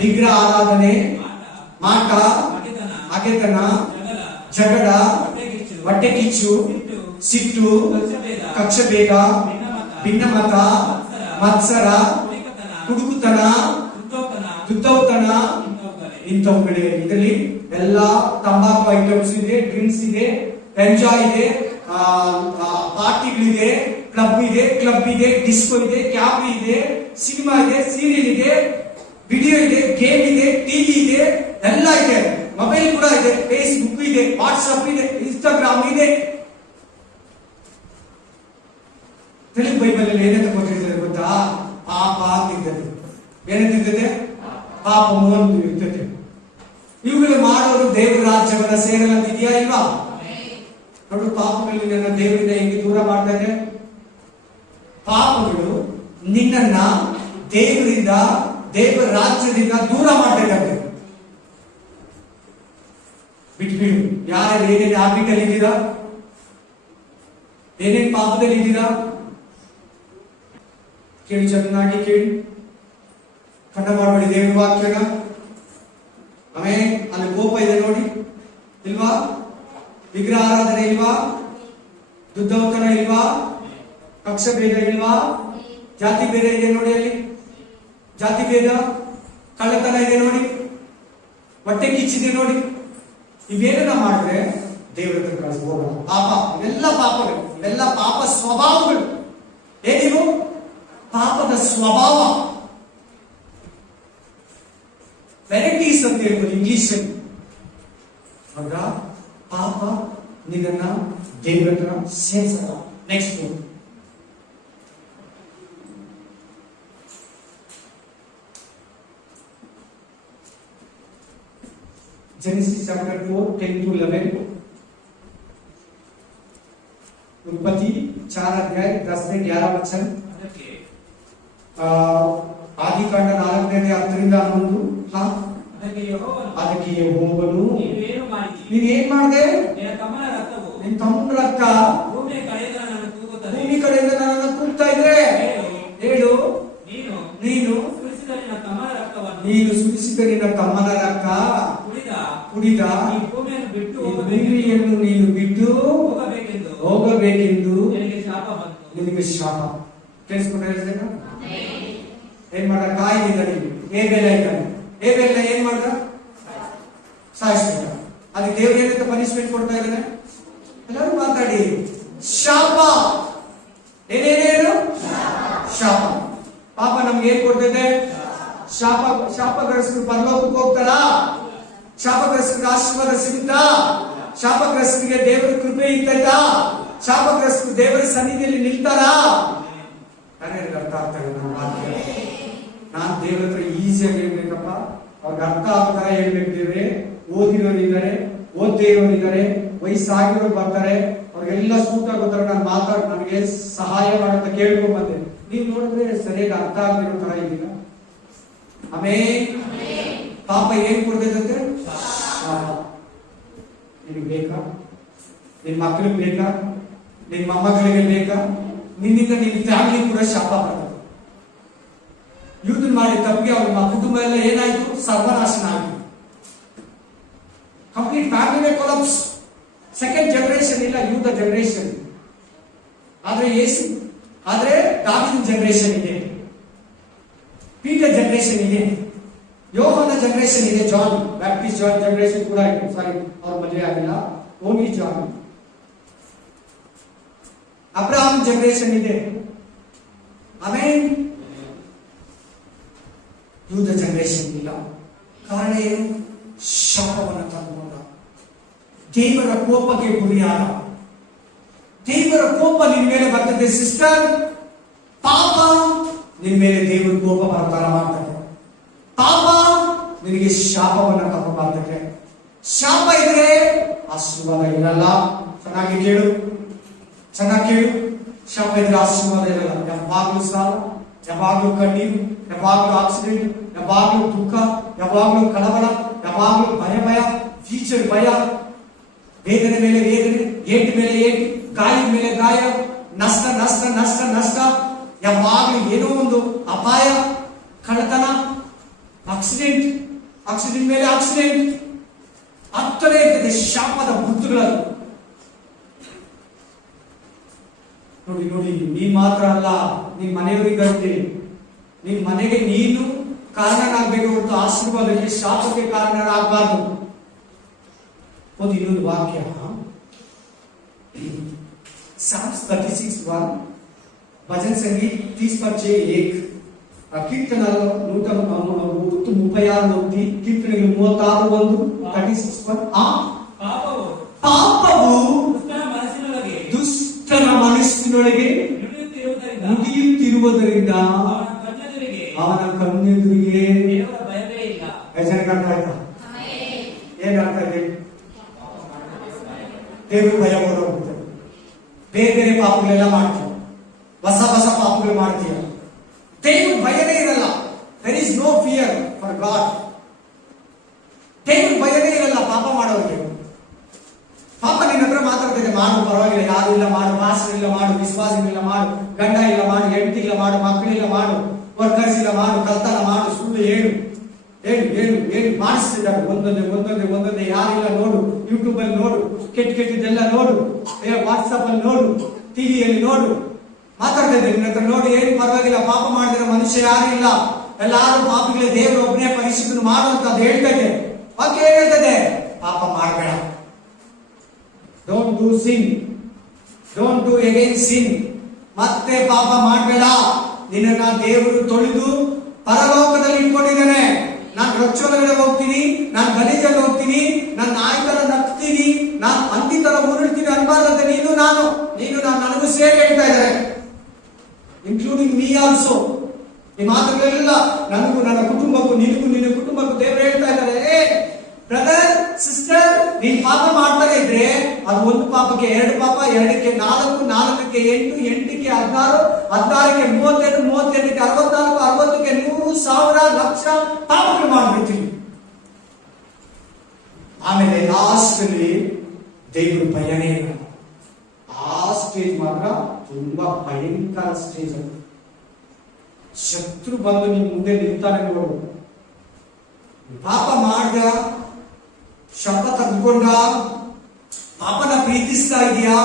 ವಿಗ್ರಹ ಆರಾಧನೆ, ಮಾಟ, ಹಗೆತನ, ಜಗಳ, ಹೊಟ್ಟೆ ಕಿಚ್ಚು, ಸಿಟ್ಟು, ಕಕ್ಷಭೇದ, ಭಿನ್ನಮತ, ಮತ್ಸರ, ಕುಡುಕುತನ, ದುದ್ದೌತನ, ಇಂಥವುಗಳೇ. ಇದರಲ್ಲಿ ಎಲ್ಲ ತಂಬಾಕು ಐಟಮ್ಸ್ ಇದೆ, ಡ್ರಿಂಕ್ಸ್ ಇದೆ, ಎಂಜಾಯ್ ಇದೆ, ಪಾರ್ಟಿಗಳಿದೆ, ಕ್ಲಬ್ ಇದೆ, ಡಿಸ್ಕೋ ಇದೆ, ಕ್ಯಾಬ್ರಿ ಇದೆ, ಸಿನಿಮಾ ಇದೆ, ಸೀರಿಯಲ್ ಇದೆ, ವಿಡಿಯೋ ಇದೆ, ಗೇಮ್ ಇದೆ, ಟಿವಿ ಇದೆ, ಎಲ್ಲ ಇದೆ. ಮೊಬೈಲ್ ಕೂಡ ಇದೆ, ಫೇಸ್ಬುಕ್ ಇದೆ, ವಾಟ್ಸ್ಆಪ್ ಇದೆ, ಇನ್ಸ್ಟಾಗ್ರಾಮ್ ಇದೆ. ತೆಲುಗು ಬೈಬಲ್ ಅಲ್ಲಿ ಏನಂತ ಕೊಟ್ಟಿರ್ತಾರೆ ಗೊತ್ತಾ? ಪಾಪ ಅಂತಿರ್ತದೆ. ಏನಂತಿರ್ತದೆ? ಪಾಪ ಮೂವತ್ತು ಇರ್ತದೆ. ಇವುಗಳು ಮಾಡೋರು ದೇವರ ರಾಜ್ಯವನ್ನ ಸೇರಲಂತಿದೆಯಾ ಇಲ್ವಾ? ನೋಡು, ಪಾಪಗಳು ನನ್ನ ದೇವರಿಂದ ಹೆಂಗೆ ದೂರ ಮಾಡ್ತಾರೆ. ಪಾಪಗಳು ನಿನ್ನನ್ನ ದೇವರಿಂದ, ದೇವರ ರಾಜ್ಯದಿಂದ ದೂರ ಮಾಡಬೇಕಾಗ್ತದೆ. ಬಿಟ್ಬಿಡು. ಯಾರು ಏನೇನು ಹ್ಯಾಬಿಟಲ್ಲಿ ಇದ್ದೀರಾ, ಏನೇನು ಪಾಪದಲ್ಲಿ ಇದ್ದೀರಾ, ಕೇಳಿ, ಚೆನ್ನಾಗಿ ಕೇಳಿ, ಖಂಡ ಮಾಡಬೇಡಿ ದೇವರ ವಾಕ್ಯನ. ಆಮೇಲೆ ಅಲ್ಲಿ ಕೋಪ ಇದೆ ನೋಡಿ, ಇಲ್ವಾ? ವಿಗ್ರಹ ಆರಾಧನೆ ಇಲ್ವಾ? ದುದ್ದೌತನ ಇಲ್ವಾ? ಕಕ್ಷ ಭೇದ ಇಲ್ವಾ? ಜಾತಿ ಬೇರೆ ಇದೆ ನೋಡಿ ಅಲ್ಲಿ. ಜಾತಿ ಭೇದ, ಕಳ್ಳತನ ಇದೆ ನೋಡಿ, ಹೊಟ್ಟೆ ಕಿಚ್ಚಿದೆ ನೋಡಿ, ಇವೇನ ಮಾಡಿದ್ರೆ ದೇವರ ಹತ್ರ ಕಳಿಸಿ ಹೋಗಲ್ಲ. ಪಾಪ, ಇವೆಲ್ಲ ಪಾಪಗಳು, ಇವೆಲ್ಲ ಪಾಪ ಸ್ವಭಾವಗಳು. ಏನಿವು? ಪಾಪದ ಸ್ವಭಾವ. ವೆರೈಟೀಸ್ ಅಂತ ಹೇಳ್ಬೋದು ಇಂಗ್ಲಿಷ್. ಆಗ ಪಾಪ ನಿನ್ನ ದೇವರ ಹತ್ರ ಸೇರಿಸಲ್ಲ. Next Genesis chapter 4, 10 to 11. उत्पत्ति 4 अध्याय 10 से 11 वचन. आदि कांड 4ನೇ 10ರಿಂದ 11. ಹಾ, ಅದಕ್ಕೆ ಯೆಹೋವನು ನೀವೇನು ಮಾಡಿದೆ? ನಿನ್ನ ತಮ್ಮನ ರಕ್ತ ಭೂಮಿ ಕಡೆಯಿಂದ ನನ್ನನ್ನು ತೂಗ್ತಾ ಇದೆ. ಹೇಳು, ನೀನು ಸುರಿಸಿದ ನಿನ್ನ ತಮ್ಮನ ರಕ್ತ ಕುಡಿದ ಭೂಮಿಯನ್ನು ನೀನು ಬಿಟ್ಟು ಹೋಗಬೇಕೆಂದು ನಿನಗೆ ಶಾಪ. ಕೇಳಿಸ್ಕೊಂಡ್ರೆ ಏನ್ ಮಾಡ? ಕಾಯಿದ ನೀನು ಹೇಬೆಲ್ಲ ಇದ್ದಾನೆ. ಹೇಬೆಲ್ಲ ಏನ್ ಮಾಡ್ದ? ಸಾಯಿಸ್ಬಿಟ್ಟ. ಅದಕ್ಕೆ ದೇವ್ರು ಏನಂತ ಪನಿಷ್ಮೆಂಟ್ ಕೊಡ್ತಾ ಇದ್ದಾನೆ? ಎಲ್ಲರೂ ಮಾತಾಡಿ. ಶಾಪ. ಏನೇನೇನು? ಶಾಪ. ಪಾಪ ನಮ್ಗೆ ಏನ್ ಕೊಡ್ತಿದೆ? ಶಾಪ. ಶಾಪಗ್ರಸ್ತರು ಪರಲೋಕಕ್ಕೆ ಹೋಗ್ತಾರಾ? ಶಾಪಗ್ರಸ್ತರಿಗೆ ಆಶೀರ್ವಾದ ಸಿಗುತ್ತಾ? ಶಾಪಗ್ರಸ್ತರಿಗೆ ದೇವರ ಕೃಪೆ ಇರ್ತೈತಾ? ಶಾಪಗ್ರಸ್ತರು ದೇವರ ಸನ್ನಿಧಿಯಲ್ಲಿ ನಿಲ್ತಾರಾ? ಅರ್ಥ ಆಗ್ತಾ ಇಲ್ಲ. ನಾನು ದೇವರ ಹತ್ರ ಈಸಿಯಾಗಿ ಹೇಳ್ಬೇಕಪ್ಪ, ಅವ್ರಿಗೆ ಅರ್ಥ ಆಗೋ ತರ ಹೇಳ್ಬೇಕು. ದೇವ್ರೆ, ಓದಿರೋರು ಇದ್ದಾರೆ, ಓದ್ದೇ ಇರೋರು ಇದ್ದಾರೆ, ವಯಸ್ಸಾಗಿರೋರು ಬರ್ತಾರೆ, ಅವ್ರಿಗೆಲ್ಲ ಸೂಟ್ ಆಗೋ ತರ ನಾನು ನನಗೆ ಸಹಾಯ ಮಾಡಂತ ಕೇಳ್ಕೊಂಡ್ ಬಂದೆ. ನೀವ್ ನೋಡಿದ್ರೆ ಸರಿಯಾಗಿ ಅರ್ಥ ಆಗಿರೋ ತರ ಇದೀಗ. ಆಮೇಲೆ ಪಾಪ ಏನ್ ಕೊಡ್ತೈತೆ? ನಿನಗೆ ಬೇಕಾ? ನಿನ್ ಮಕ್ಕಳಿಗೆ ಬೇಕಾ? ನಿನ್ ಮೊಮ್ಮಕ್ಕಳಿಗೆ ಬೇಕಾ? ನಿನ್ನಿಂದ ನಿನ್ ಫ್ಯಾಮಿಲಿ ಕೂಡ ಶಾಪ ಬರ್ತದೆ. ಯೂತ್ ಮಾಡಿ ತಪ್ಪಿಗೆ ಅವ್ರ ಕುಟುಂಬ ಎಲ್ಲ ಏನಾಯ್ತು? ಸರ್ವನಾಶನ ಆಯ್ತು. Complete family collapse. Second generation ಇಲ್ಲ, ಯೂತ್ ಜನರೇಷನ್. ಆದ್ರೆ ದಾವಿದ ಜನರೇಷನ್ ಇದೆ, ಪೀಟರ್ ಜನರೇಷನ್ ಇದೆ, ಯೋಹನ ಜನರೇಷನ್ ಇದೆ, ಜಾನ್ ಬ್ಯಾಪ್ಟಿಸ್ಟ್ ಜಾನ್ ಜನರೇಷನ್ ಕೂಡ ಇದೆ. ಸಾರಿ, ಅವ್ರ ಮದುವೆ ಆಗಿಲ್ಲ, ಓನ್ಲಿ ಜಾನ್. ಅಬ್ರಹಾಂ ಜನರೇಷನ್ ಇದೆ. ಆಮೇಲೆ ಯೂದ ಜನರೇಷನ್ ಇಲ್ಲ. ಕಾರಣ ಏನು? ಶಾಪವನ್ನು ತಂದುಕೊಂಡ, ದೇವರ ಕೋಪಕ್ಕೆ ಗುರಿಯಾದ. ದೇವರ ಕೋಪ ನಿನ್ ಮೇಲೆ ಬರ್ತದೆ ಸಿಸ್ಟರ್. ಪಾಪ ನಿನ್ ಮೇಲೆ ದೇವರ ಕೋಪ ಬರ್ತಾರ ಮಾಡ್ತದೆ. ಪಾಪ ನಿನಗೆ ಶಾಪವನ್ನು ಕರ್ಕೊಂಡು ಬರ್ತದೆ. ಶಾಪ ಇದ್ರೆ ಆಶೀರ್ವಾದ ಇರಲ್ಲ. ಚೆನ್ನಾಗಿ ಕೇಳು. ಶಾಪ ಇದ್ರೆ ಆಶೀರ್ವಾದ ಇರಲ್ಲ. ಯಾವಾಗ್ಲೂ ಸಾಲ, ಯಾವಾಗ್ಲೂ ಕಣ್ಣೀರು, ಯಾವಾಗ್ಲೂ ಆಕ್ಸಿಡೆಂಟ್, ಯಾವಾಗ್ಲೂ ದುಃಖ, ಯಾವಾಗ್ಲೂ ಕಳವಳ, ಯಾವಾಗ್ಲೂ ಭಯ, ಫ್ಯೂಚರ್ ಭಯ, ವೇದನೆ ಮೇಲೆ ವೇದನೆ, ಏಟು ಮೇಲೆ ಏಟು, ಗಾಯದ ಮೇಲೆ ಗಾಯ, ನಷ್ಟ, ಯಾವಾಗ್ಲೂ ಏನೋ ಒಂದು ಅಪಾಯ, ಕಳ್ಳತನ, ಆಕ್ಸಿಡೆಂಟ್ ಮೇಲೆ ಆಕ್ಸಿಡೆಂಟ್ ಆಗ್ತಲೇ ಇರ್ತದೆ. ಶಾಪದ ಗುರುತುಗಳು ನೋಡಿ. ನೀನ್ ಮಾತ್ರ ಅಲ್ಲ, ನಿನ್ ಮನೆಯವರಿಗಂತೆ, ನಿನ್ ಮನೆಗೆ ನೀನು ಕಾರಣನಾಗಬೇಕು ಹೊರತು ಆಶೀರ್ವಾದಕ್ಕೆ, ಶಾಪಕ್ಕೆ ಕಾರಣರಾಗಬಾರ್ದು. ಒಂದು ಇನ್ನೊಂದು ವಾಕ್ಯ, Psalms 36:1, भजन संगीत 30:1, కీర్తనలు 136, కీర్తనలు 36:1, 36:1. ಪಾಪವು ದುಷ್ಟನ ಮನಸ್ಸಿನೊಳಗೆ ನುಡಿಯುತ್ತಿರುವುದರಿಂದ ಅವನ ಕಣ್ಣೆದುರಿಗೆ ಜನಕ್ಕೆ ಅರ್ಥ ಆಯ್ತಾ? ಏನ್ ಅರ್ಥ ಇದೆ? ದೇವರು ಭಯ ಹೋಗುತ್ತೆ. ಬೇರೆ ಪಾಪಗಳೆಲ್ಲ ಮಾಡ್ತೀಯ, ಹೊಸ ಪಾಪಗಳು ಮಾಡ್ತೀಯ. ದೇವರು ಭಯನೇ ಇರಲ್ಲ. There is no fear for God. ದೇವರು ಭಯನೇ ಇರಲ್ಲ ಪಾಪ ಮಾಡೋರಿಗೆ. ಪಾಪ ನಿನ್ನ ಹತ್ರ ಮಾತಾಡ್ತಿದೆ, ಮಾಡು ಪರವಾಗಿಲ್ಲ, ಯಾರು ಇಲ್ಲ ಮಾಡು, ಮಾಸ್ಟರ್ ಇಲ್ಲ ಮಾಡು, ವಿಶ್ವಾಸಗಳಿಲ್ಲ ಮಾಡು, ಗಂಡ ಇಲ್ಲ ಮಾಡು, ಹೆಂಡತಿ ಇಲ್ಲ ಮಾಡು, ಮಕ್ಕಳಿಲ್ಲ ಮಾಡು, ವರ್ಕರ್ಸ್ ಇಲ್ಲ ಮಾಡು, ಕಲ್ತನ ಮಾಡು, ಸುಳ್ಳು ಹೇಳು ಮಾಡಿಸ್ತಿದ್ದಾರೆ. ಒಂದೊಂದೇ ಯಾರಿಲ್ಲ ನೋಡು, ಯೂಟ್ಯೂಬ್ ಅಲ್ಲಿ ನೋಡು, ಕೆಟ್ಟದೆಲ್ಲ ನೋಡು, ವಾಟ್ಸ್ಆಪ್ ಅಲ್ಲಿ ನೋಡು, ಟಿವಿಯಲ್ಲಿ ನೋಡು, ಮಾತಾಡ್ತಾ ಇದ್ದಾರೆ ನಿನ್ನ ಹತ್ರ. ನೋಡಿ, ಏನು ಪರವಾಗಿಲ್ಲ, ಪಾಪ ಮಾಡಿದ್ರೆ ಮನುಷ್ಯ ಯಾರು ಇಲ್ಲ. ಎಲ್ಲಾರು ಪಾಪಿಗಳೇ, ದೇವರು ಒಬ್ಬನೇ ಪರಿಶುದ್ಧನು ಮಾಡುವಂತ ಅದು ಹೇಳ್ತಾ ಇದೆ. ವಾಕ್ಯ ಏನ್ ಹೇಳ್ತದೆ? ಪಾಪ ಮಾಡಬೇಡ. Don't do sin, don't do again sin. ಮತ್ತೆ ಪಾಪ ಮಾಡಬೇಡ. ನಿನ್ನ ದೇವರು ತೊಳೆದು ಪರಲೋಕದಲ್ಲಿ ಇಟ್ಕೊಂಡಿದ್ದಾನೆ. ನಾನು ರಕ್ಷಣೆಗೆ ಹೋಗ್ತೀನಿ, ನಾನು ಗಲೀಜಲ್ಲಿ ಹೋಗ್ತೀನಿ, ನಾನು ನಾಯಿ ತರ ನಗ್ತೀನಿ, ನಾನು ಹಂದಿ ತರ ಉರುಳ್ತೀನಿ ಅನ್ಬಾರ್ದಂತೆ ನೀನು ನಾನು ನನಗೂ ಸೇರಿ ಹೇಳ್ತಾ ಇದ್ದಾರೆ, ಇನ್ಕ್ಲೂಡಿಂಗ್ ಮೀ ಆಲ್ಸೋ. ಈ ಮಾತುಗಳೆಲ್ಲ ನನಗೂ, ನನ್ನ ಕುಟುಂಬಕ್ಕೂ, ನಿನ್ನ ಕುಟುಂಬಕ್ಕೂ ದೇವರು ಹೇಳ್ತಾ ಇದ್ದಾರೆ. ಬ್ರದರ್, ಸಿಸ್ಟರ್, ನೀನ್ ಪಾಪ ಮಾಡ್ತಾನೆ ಇದ್ರೆ ಅದು ಒಂದು ಪಾಪಕ್ಕೆ 2 ಪಾಪ, 2ಕ್ಕೆ 4, 4ಕ್ಕೆ 8, 8ಕ್ಕೆ 16, 16ಕ್ಕೆ 32, 32ಕ್ಕೆ 64, 60ಕ್ಕೆ 100, 1000, ಲಕ್ಷ ಪಾಪಗಳು ಮಾಡ್ಬಿಡ್ತೀವಿ. ಆಮೇಲೆ ಲಾಸ್ಟ್ ಅಲ್ಲಿ ದೇವರು ಭಯನೇ ಇಲ್ಲ. ಆ ಸ್ಟೇಜ್ ಮಾತ್ರ ತುಂಬಾ ಭಯಂಕರ ಸ್ಟೇಜ್. ಅದು ಶತ್ರು ಬಂದು ನಿಮ್ ಮುಂದೆ ನಿಲ್ತಾನೆ ನೋಡು. ಪಾಪ ಮಾಡ್ದ, ಶಪ ತೆಗೆದುಕೊಂಡ, ಪಾಪನ ಪ್ರೀತಿಸ್ತಾ ಇದೆಯಾ,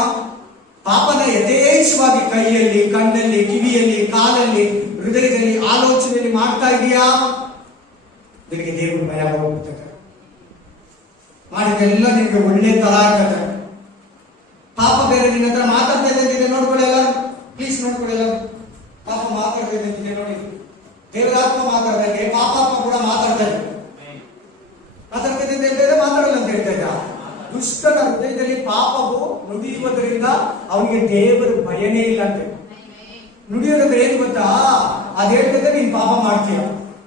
ಪಾಪನ ಯಥೇಚ್ಛವಾಗಿ ಕೈಯಲ್ಲಿ, ಕಣ್ಣಲ್ಲಿ, ಕಿವಿಯಲ್ಲಿ, ಕಾಲಲ್ಲಿ, ಹೃದಯದಲ್ಲಿ, ಆಲೋಚನೆಯಲ್ಲಿ ಮಾಡ್ತಾ ಇದೆಯಾ, ನಿನಗೆ ದೇವರು ಭಯ ಹೋಗ್ಬಿಡ್ತದೆ. ಮಾಡಿದೆಲ್ಲ ನಿನಗೆ ಒಳ್ಳೆ ತರ ಆಗ್ತದೆ. ಪಾಪ ಬೇರೆ ನಿನ್ನ ಹತ್ರ ಮಾತಾಡ್ತಾ ಇದೆ, ನೋಡ್ಕೊಳ್ಳಲ್ಲ, ಪ್ಲೀಸ್ ನೋಡ್ಕೊಳ್ಳಲ್ಲ. ಪಾಪ ಮಾತಾಡ್ತಾ ಇದೆ ನೋಡಿ, ದೇವರಾತ್ಮ ಮಾತಾಡ್ದಂಗೆ ಪಾಪಾತ್ಮ ಕೂಡ ಮಾತಾಡ್ತಾ ಇದೆ. ಮಾತಾಡಲ್ಲ ಅಂತ ಹೇಳ್ತಾ ಇದ್ದ. ದುಷ್ಟನ ಹೃದಯದಲ್ಲಿ ಪಾಪವು ನುಡಿಯುವುದರಿಂದ ಅವನಿಗೆ ದೇವರ ಭಯನೇ ಇಲ್ಲ ಅಂತೆ. ನುಡಿಯೋದಂದ್ರೆ ಏನು ಗೊತ್ತಾ? ಅದ್ ಹೇಳ್ತದೆ ನೀನ್ ಪಾಪ ಮಾಡ್ತೀಯ,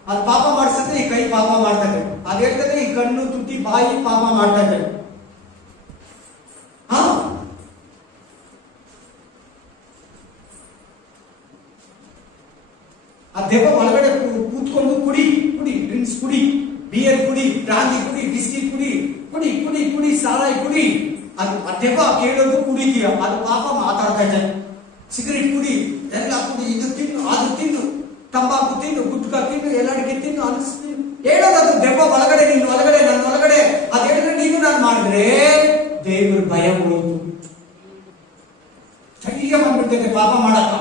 ಅದ್ ಪಾಪ ಮಾಡಿಸಿದ್ರೆ ಈ ಕೈ ಪಾಪ ಮಾಡ್ತಾ ಇದೆ, ಅದ್ ಹೇಳ್ತದೆ ಈ ಕಣ್ಣು, ತುಟಿ, ಬಾಯಿ ಪಾಪ ಮಾಡ್ತಾ ಇದೆ. ಆ ದೆವ್ವ ಒಳಗಡೆ ಕೂತ್ಕೊಂಡು ಕುಡಿ ಕುಡಿ, ಡ್ರಿಂಕ್ಸ್ ಕುಡಿ, ಬಿಯರ್ ಕುಡಿ, ಬ್ರಾಂದಿ ಕುಡಿ, ಬಿಸ್ಕಿ ಕುಡಿ, ಕುಡಿ ಕುಡಿ ಕುಡಿ, ಸಾರಾಯಿ ಕುಡಿ. ಅದು ದೆವ್ವ ಕೇಳೋದು ಕುಡಿತೀಯ, ಅದು ಪಾಪ ಮಾತಾಡ್ತಾ ಇದೆ. ಸಿಗರೇಟ್ ಕುಡಿ, ಎಲ್ಲ ಕುಡಿ, ಇದು ತಿನ್ನು, ಅದು ತಿನ್ನು, ತಂಬಾಕು ತಿನ್ನು, ಗುಟ್ಕಾ ತಿನ್ನು, ಎಲ್ಲರಿಗೆ ತಿನ್ನು ಅನಿಸ್ತೀನಿ ಹೇಳೋದು. ಅದು ದೆವ್ವ ಒಳಗಡೆ, ನಿನ್ನ ಒಳಗಡೆ, ನನ್ನ ಒಳಗಡೆ. ಅದು ಹೇಳಿದ್ರೆ ನೀನು ನಾನು ಮಾಡಿದ್ರೆ ದೇವ್ರ ಭಯ ಹೋಯ್ತು, ಧೈರ್ಯ ಬಂದ್ಬಿಡ್ತೈತೆ ಪಾಪ ಮಾಡಕ್ಕ.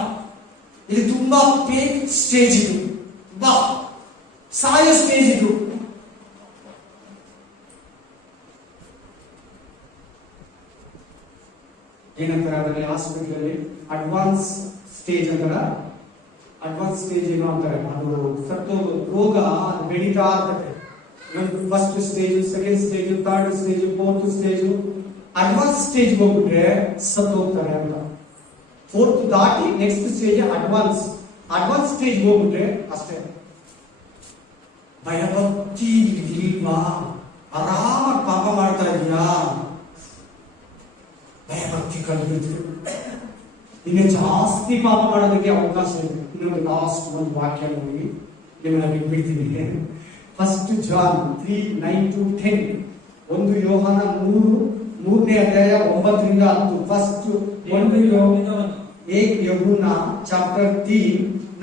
ಇದು ತುಂಬಾ ಪೇಕ್ ಸ್ಟೇಜ್, ಇದು ತುಂಬಾ ಸಾಯೋ ಸ್ಟೇಜ್. ಇದು ಏನಂತಾರೆ ಅದರಲ್ಲಿ ಹಾಸ್ಪಿಟಲ್ ಅಡ್ವಾನ್ಸ್ ಸ್ಟೇಜ್ ಅಂತಾರ. ಅಡ್ವಾನ್ಸ್ ಸ್ಟೇಜ್ ಏನು ಅಂತಾರೆ, ಅದು ಸತ್ತು ರೋಗ ಅದು ಬೆಳೀತಾ ಇರ್ತದೆ. First stage, second stage, third stage, fourth stage. Advance stage ಹೋಗ್ಬಿಟ್ರೆ ಸತ್ತು ಹೋಗ್ತಾರೆ ಅಂತ. ಫೋರ್ತ್ ದಾಟಿ next stage advance. Advance stage ಹೋಗ್ಬಿಟ್ರೆ ಅಷ್ಟೇ. ಭಯಭಕ್ತಿ ಇಲ್ವಾ? ಆರಾಮಾಗಿ ಪಾಪ ಮಾಡ್ತಾ ಇದೀಯಾ? ಭಯಭಕ್ತಿ ಕಲಿಬಿಡ್ತೀವಿ, ಇನ್ನು ಜಾಸ್ತಿ ಪಾಪ ಮಾಡೋದಕ್ಕೆ ಅವಕಾಶ ಇದೆ. ಇನ್ನೊಂದು ಲಾಸ್ಟ್ ಒಂದು ವಾಕ್ಯ ನೋಡಿ ನಿಮ್ಮನ್ನ ಬಿಟ್ಬಿಡ್ತೀನಿ. ಫಸ್ಟ್ ಜಾನ್ 3:9-10, 1 ಯೋಹಾನ 3ನೇ ಅಧ್ಯಾಯ 9ರಿಂದ 10. ಫಸ್ಟ್ 1 ಯೂಹನ್ನ ಚಾಪ್ಟರ್ 3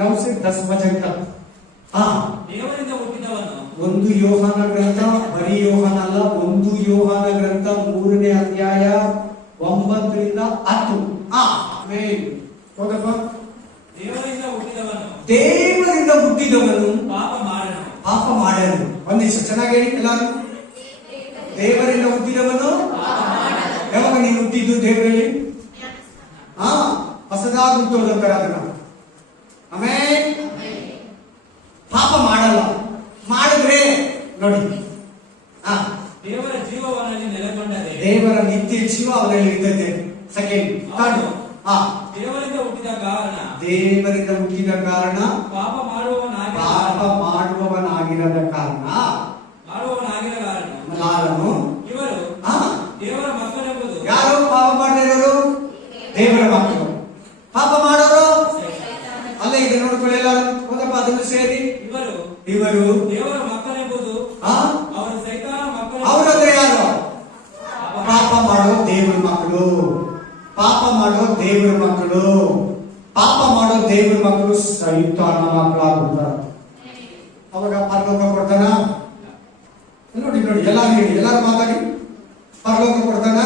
9 से 10 वचन तक. ದೇವರಿಂದ ಹುಟ್ಟಿದವನು. 1 ಯೋಹಾನ ಗ್ರಂಥ, ಬರೀ ಯೋಹಾನ ಅಲ್ಲ, 1 ಯೋಹಾನ ಗ್ರಂಥ 3ನೇ ಅಧ್ಯಾಯ 9ರಿಂದ 10. ಆಮೇಲೆ ಹೋಗಪ್ಪ. ದೇವರಿಂದ ಹುಟ್ಟಿದವನು ಪಾಪ ಮಾಡನು. ಒಂದ್ ನಿಮಿಷ ಚೆನ್ನಾಗಿ ಹೇಳಿ ಎಲ್ಲಾರು. ದೇವರಿಂದ ಹುಟ್ಟಿದವನು. ಯಾವಾಗ ನೀನು ಹುಟ್ಟಿದ್ದು ದೇವರಲ್ಲಿ? ಹೊಸದಾಗಿ ಹುಟ್ಟೋದಂತಾರೆ ಅದನ್ನ. ಆಮೇಲೆ ಪಾಪ ಮಾಡಲ್ಲ. ಮಾಡಿದ್ರೆ ನೋಡಿ, ದೇವರ ಜೀವವನಲ್ಲಿ ನೆಲೆಗೊಂಡರೆ, ದೇವರ ನಿತ್ಯ ಜೀವ ಅವನಲ್ಲಿ ಇರ್ತದೆ. ಸೆಕೆಂಡ್, ಥರ್ಡ್, ದೇವರಿಂದ ಹುಟ್ಟಿದ ಕಾರಣ, ದೇವರಿಂದ ಹುಟ್ಟಿದ ಕಾರಣ, ಪಾಪ ಮಾಡುವವನಾಗಿರದ ಕಾರಣ, ಲಾಲನು. ಇವರು ದೇವರ ಮಕ್ಕಳೆಂಬುದು. ಯಾರು ಪಾಪ ಮಾಡಿರೋರು? ದೇವರ ಮಕ್ಕಳು. ಪಾಪ ಮಾಡೋರು ಅಲ್ಲ. ಈಗ ನೋಡ್ಕೊಳ್ಳಿ ಎಲ್ಲರೂ, ಹೋದಪ್ಪ ಅದನ್ನು ಸೇರಿ. ಇವರು ದೇವರ ಮಕ್ಕಳೆಂಬುದು ಅವರ ಸೈತಾನ ಮಕ್ಕಳು. ಅವರಂದ್ರೆ ಯಾರು? ಪಾಪ ಮಾಡೋ ದೇವರ ಮಕ್ಕಳು. ಪಾಪ ಮಾಡೋ ದೇವರ ಮಕ್ಕಳು. ಪಾಪ ಮಾಡೋ ದೇವರ ಮಕ್ಕಳು ಸೈತಾನ ಮಕ್ಕಳಾಗ್ಬಿಡ್ತಾರೆ. ಅವಾಗ ಪರಲೋಕ ಕೊಡ್ತಾನ? ನೋಡಿ ನೋಡಿ, ಎಲ್ಲಾರು ಹೇಳಿ, ಎಲ್ಲಾರು ಮಾತಾಡಿ. ಪರಲೋಕ ಕೊಡ್ತಾನ?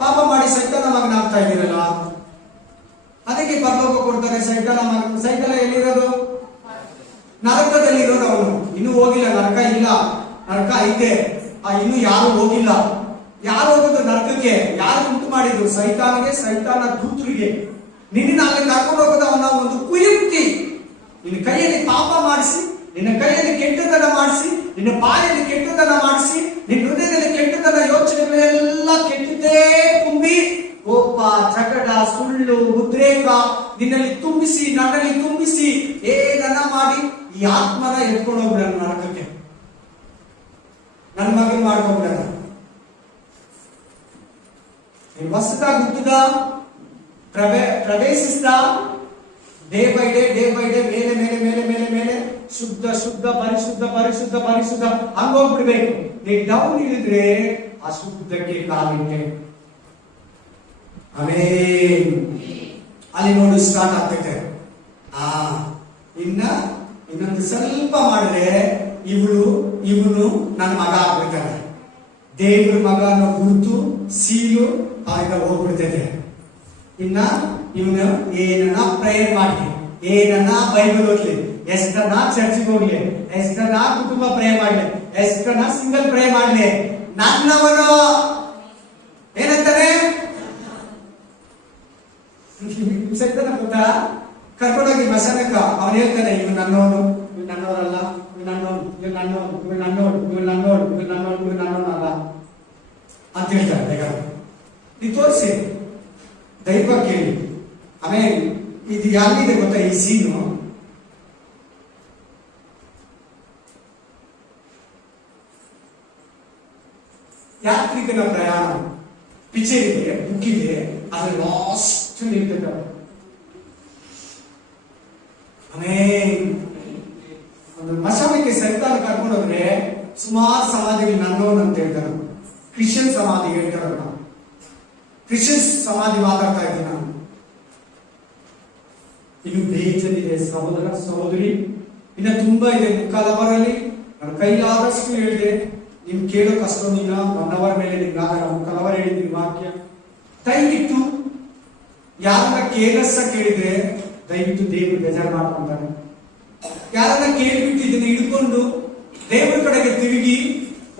ಪಾಪ ಮಾಡಿ ಸೈತಾನ ಮಗನ ಆಗ್ತಾ ಇದ್ದೀರಲ್ಲ, ಅದಕ್ಕೆ ಪರಲೋಕ ಕೊಡ್ತಾರೆ. ಸೈತಾನ ಮಗನ. ಸೈತಾನ ಎಲ್ಲಿರೋದು? ನರಕದಲ್ಲಿರೋರು ಅವನು. ಇನ್ನೂ ಹೋಗಿಲ್ಲ, ನರಕ ಇಲ್ಲ, ನರಕ ಐತೆ, ಇನ್ನು ಯಾರು ಹೋಗಿಲ್ಲ. ಯಾರು ಹೋಗೋದು ನರಕಕ್ಕೆ? ಯಾರು ಉಂಟು ಮಾಡಿದ್ರು? ಸೈತಾನಿಗೆ, ಸೈತಾನ ದೂತರಿಗೆ. ನಿನ್ನ ಅಲ್ಲಿ ಕರ್ಕೊಂಡು ಹೋಗೋದು ಅವನ ಒಂದು ಕುಯುಕ್ತಿ. ನಿನ್ನ ಕೈಯಲ್ಲಿ ಪಾಪ ಮಾಡಿಸಿ, ನಿನ್ನ ಕೈಯಲ್ಲಿ ಕೆಟ್ಟತನ ಮಾಡಿಸಿ, ನಿನ್ನ ಬಾಯಲ್ಲಿ ಕೆಟ್ಟತನ ಮಾಡಿಸಿ, ನಿನ್ನ ಹೃದಯದಲ್ಲಿ ಕೆಟ್ಟತನ ಯೋಚನೆಗಳೆಲ್ಲ ಕೆಟ್ಟದೇ ತುಂಬಿ ಕೋಪ, ಜಗಳ, ಸುಳ್ಳು, ಉದ್ರೇಕ ನಿನ್ನಲ್ಲಿ ತುಂಬಿಸಿ, ನನ್ನಲ್ಲಿ ತುಂಬಿಸಿ ಏನನ್ನ ಮಾಡಿ ಈ ಆತ್ಮನ ಎತ್ಕೊಂಡು ಹೋಗ್ಬಿಡೋಣ ನರಕಕ್ಕೆ. ನನ್ನ ಮಗನ್ ಮಾಡ್ಕೊಂಡ್ಬಿಡೋಣ. ಹೊಸದಾಗಿ ಹುಟ್ಟದ, ಪ್ರವೇಶಿಸಿದ, ಡೇ ಬೈ ಡೇ ಮೇಲೆ ಮೇಲೆ ಮೇಲೆ ಮೇಲೆ ಮೇಲೆ ಶುದ್ಧ ಶುದ್ಧ ಪರಿಶುದ್ಧ ಪರಿಶುದ್ಧ ಪರಿಶುದ್ಧ ಹಂಗೋಗ್ಬಿಡ್ಬೇಕು. ನೀವು ಡೌನ್ ಇಳಿದ್ರೆ ಅಶುದ್ಧಕ್ಕೆ ಕಾಲಿಟ್ಟೆ. ಆಮೇನ್. ಅಲ್ಲಿ ನೋಡು ಸ್ಟಾರ್ಟ್ ಆಗ್ತೈತೆ. ಇನ್ನೊಂದು ಸ್ವಲ್ಪ ಮಾಡಿದ್ರೆ ಇವನು ನನ್ನ ಮಗ ಆಗ್ಬಿಡ್ತಾನೆ. ದೇವ್ರ ಮಗ ಅನ್ನೋ ಗುರುತು, ಸೀಲು ಹೋಗ್ಬಿಡ್ತೈತೆ. ಇವನು ಏನನ್ನ ಪ್ರೇಯರ್ ಮಾಡ್ಲಿ, ಏನನ್ನ ಬೈಬಲ್ ಓದ್ಲಿ, ಎಷ್ಟನ್ನ ಚರ್ಚಿಗೆ ಹೋಗ್ಲಿ, ಎಷ್ಟನ್ನ ಕುಟುಂಬ ಪ್ರೇ ಮಾಡ್ಲಿ, ಎಷ್ಟನ್ನ ಸಿಂಗಲ್ ಪ್ರೇ ಮಾಡ್ಲಿ, ನನ್ನವನು ಏನಂತಾನೆ ಗೊತ್ತಾ? ಕರ್ಕೊಂಡೋಗಿ ಮಸನಕ್ಕ ಅವನು ಹೇಳ್ತಾನೆ, ಇವ್ ನನ್ನವನು, ಇವ್ ನನ್ನವರಲ್ಲ, ಇವ್ ನನ್ನವನು, ಇವ್ ನನ್ನವನು, ಇವ್ ನನ್ನವನು, ಇವ್ ನನ್ನವನು, ಇವ್ ನನ್ನವನು, ಇವ್ ನನ್ನವನು ಅಲ್ಲ ಅಂತ ಹೇಳ್ತಾರೆ. ಬೇಗ ನೀವು ತೋರಿಸಿ, ದೈವ ಕೇಳಿ. ಆಮೇಲೆ ಇದು ಯಾರಿಗಿದೆ ಗೊತ್ತಾ ಈ ಸೀನು? ಯಾತ್ರಿಕನ ಪ್ರಯಾಣ ಪಿಕ್ಚರ್ ಇದೆ, ಬುಕ್ ಇದೆ, ಅದ್ರ ಲಾಸ್ಟ್ ನಿಲ್ತದೆ. ಆಮೇಲೆ ಒಂದು ಮಶಾನಕ್ಕೆ ಸೈತಾನ ಕರ್ಕೊಂಡು ಹೋದ್ರೆ ಸುಮಾರು ಸಮಾಧಿಗಳು ನನ್ನೋನು ಅಂತ ಹೇಳ್ತಾರೆ. ಕ್ರಿಶ್ಚಿಯನ್ ಸಮಾಧಿ ಹೇಳ್ತಾರಲ್ಲ, ಕ್ರಿಶ್ಚಿಯನ್ ಸಮಾಧಿ ಮಾತಾಡ್ತಾ ಇದ್ದೀನಿ ನಾನು. ಇನ್ನು ಬೇಜಾರಿದೆ ಸಹೋದರ ಸಹೋದರಿ, ಇನ್ನ ತುಂಬಾ ಇದೆ. ಮುಕ್ಕಾಲವರಲ್ಲಿ ನನ್ನ ಕೈಲಾದಷ್ಟು ಹೇಳಿದೆ. ನಿಮ್ ಕೇಳೋ ಕಷ್ಟೊಂದಿಲ್ಲ, 1 hour ಮೇಲೆ ನಿಮ್ಗೆ ಆಗ ಮುಕ್ಕಾಲವರ್ ಹೇಳಿದ್ದೀನಿ ವಾಕ್ಯ. ದಯವಿಟ್ಟು ಯಾರನ್ನ ಕೇರಸ ಕೇಳಿದ್ರೆ ದಯವಿಟ್ಟು ದೇವರು ಬೇಜಾರು ಮಾಡ್ಕೊಂತಾರೆ. ಯಾರನ್ನ ಕೇಳ್ಬಿಟ್ಟು ಇದನ್ನ ಹಿಡ್ಕೊಂಡು ದೇವರ ಕಡೆಗೆ ತಿರುಗಿ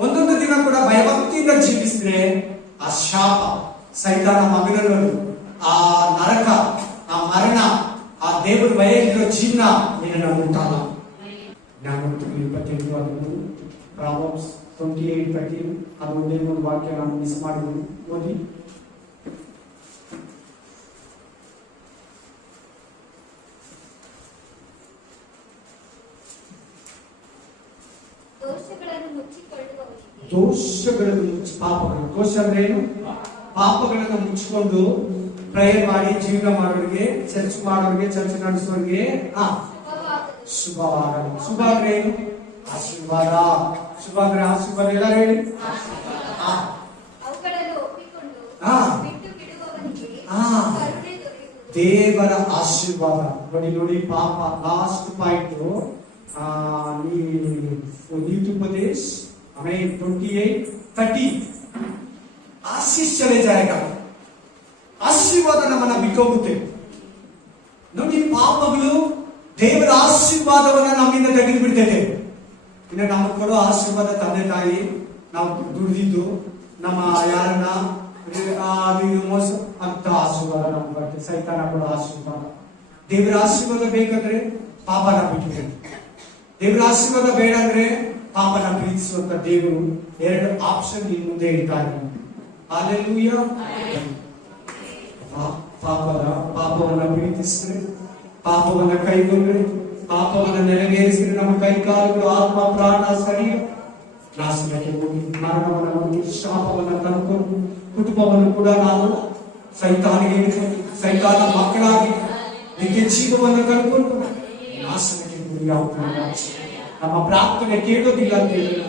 ಒಂದೊಂದು ದಿನ ಕೂಡ ಭಯಭಕ್ತಿಯಿಂದ ಜೀವಿಸಿದ್ರೆ ಆ ಶಾಪ, ಸೈತಾನ ಮಗನನ್ನು, ಆ ನರಕ, ಆ ಮರಣ, ಆ ದೇವರ ಭಯ ಇರೋ ಜೀವನ ನಿನ್ನ ಉಂಟಲ್ಲ. ಜ್ಞಾನೋಕ್ತಿ 28 ಅದೊಂದು, ಪ್ರಾವರ್ಬ್ಸ್ 28:13 ಅದು ಒಂದೇ ಒಂದು ವಾಕ್ಯ ನಾನು ಮಿಸ್ ಮಾಡಿದ್ದೀನಿ, ಓದಿ. ದೋಷಗಳನ್ನು ಮುಚ್ಚಿ, ಪಾಪಗಳು, ದೋಷ ಅಂದ್ರೆ ಏನು? ಪಾಪಗಳನ್ನು ಮುಚ್ಚಿಕೊಂಡು ಪ್ರೇಯರ್ ಮಾಡಿ ಜೀವನ ಮಾಡೋರಿಗೆ, ಚರ್ಚ್ ಮಾಡೋರಿಗೆ, ಚರ್ಚ್ ನಡೆಸೋರಿಗೆ ಶುಭವಾಗಲಿ. ಶುಭ ಅಂದ್ರೆ ಏನು? ಆಶೀರ್ವಾದ. ಶುಭ ಅಂದ್ರೆ ಆಶೀರ್ವಾದ. ಎಲ್ಲರೂ ಹೇಳಿ. ದೇವರ ಆಶೀರ್ವಾದ. ನೋಡಿ ಪಾಪ ಲಾಸ್ಟ್ ಪಾಯಿಂಟ್. नीतोपदेश हमें 28:30 आशीष चले जाएगा. ಆಶೀರ್ವಾದ ನಮ್ಮನ್ನ ಬಿಟ್ಟೋಗುತ್ತೆ ನೋಡಿ. ಪಾಪಗಳು ದೇವರ ಆಶೀರ್ವಾದವನ್ನ ನಮ್ಮಿಂದ ತೆಗೆದು ಬಿಡ್ತೇವೆ. ಇನ್ನು ನಮಗೆ ಕೊಡೋ ಆಶೀರ್ವಾದ ತಂದೆ ತಾಯಿ, ನಾವು ದುಡಿದಿದ್ದು, ನಮ್ಮ ಯಾರನ್ನ ಮೋಸ ಅಂತ ಆಶೀರ್ವಾದ ನಮ್ಗೆ ಬರ್ತದೆ. ಸೈತಾನ ಕೊಡೋ ಆಶೀರ್ವಾದ. ದೇವರ ಆಶೀರ್ವಾದ ಬೇಕಂದ್ರೆ ಪಾಪನ ಬಿಟ್ಟು, ದೇವರ ಆಶೀರ್ವಾದ ಬೇಡ ಅಂದ್ರೆ ಪಾಪನ ಪ್ರೀತಿಸುವಂತ ದೇವರು 2 ಆಪ್ಷನ್ ನಿನ್ ಮುಂದೆ ಇಡ್ತಾರೆ. ಹಲ್ಲೆಲೂಯಾ. ಪಾಪವನ್ನ ಪ್ರೀತಿಸಿದ್ರೆ, ಪಾಪವನ್ನ ಕೈಗೊಂಡ್ರೆ, ಪಾಪವನ್ನ ನೆರವೇರಿಸಿದ್ರೆ ನಮ್ಮ ಕೈ ಕಾಲುಗಳು, ಆತ್ಮ, ಪ್ರಾಣ, ಶರೀರ ನಾಶನಕ್ಕೆ ಹೋಗಿ ಮರಣವನ್ನ ಹೋಗಿ ಶಾಪವನ್ನ ತಂದುಕೊಂಡು ಕುಟುಂಬವನ್ನು ಕೂಡ ನಾವು ಸೈತಾನಿಗೆ ಹಿಡಿಕೊಂಡು ಸೈತಾನ ಮಕ್ಕಳಾಗಿ ನಿತ್ಯ ಜೀವವನ್ನು ಕಳ್ಕೊಂಡು ನಾಶನಕ್ಕೆ ಗುರಿಯಾಗುತ್ತಾರೆ. ನಮ್ಮ ಪ್ರಾರ್ಥನೆ ಕೇಳೋದಿಲ್ಲ ಅಂತ ಹೇಳಿದ್ರೆ,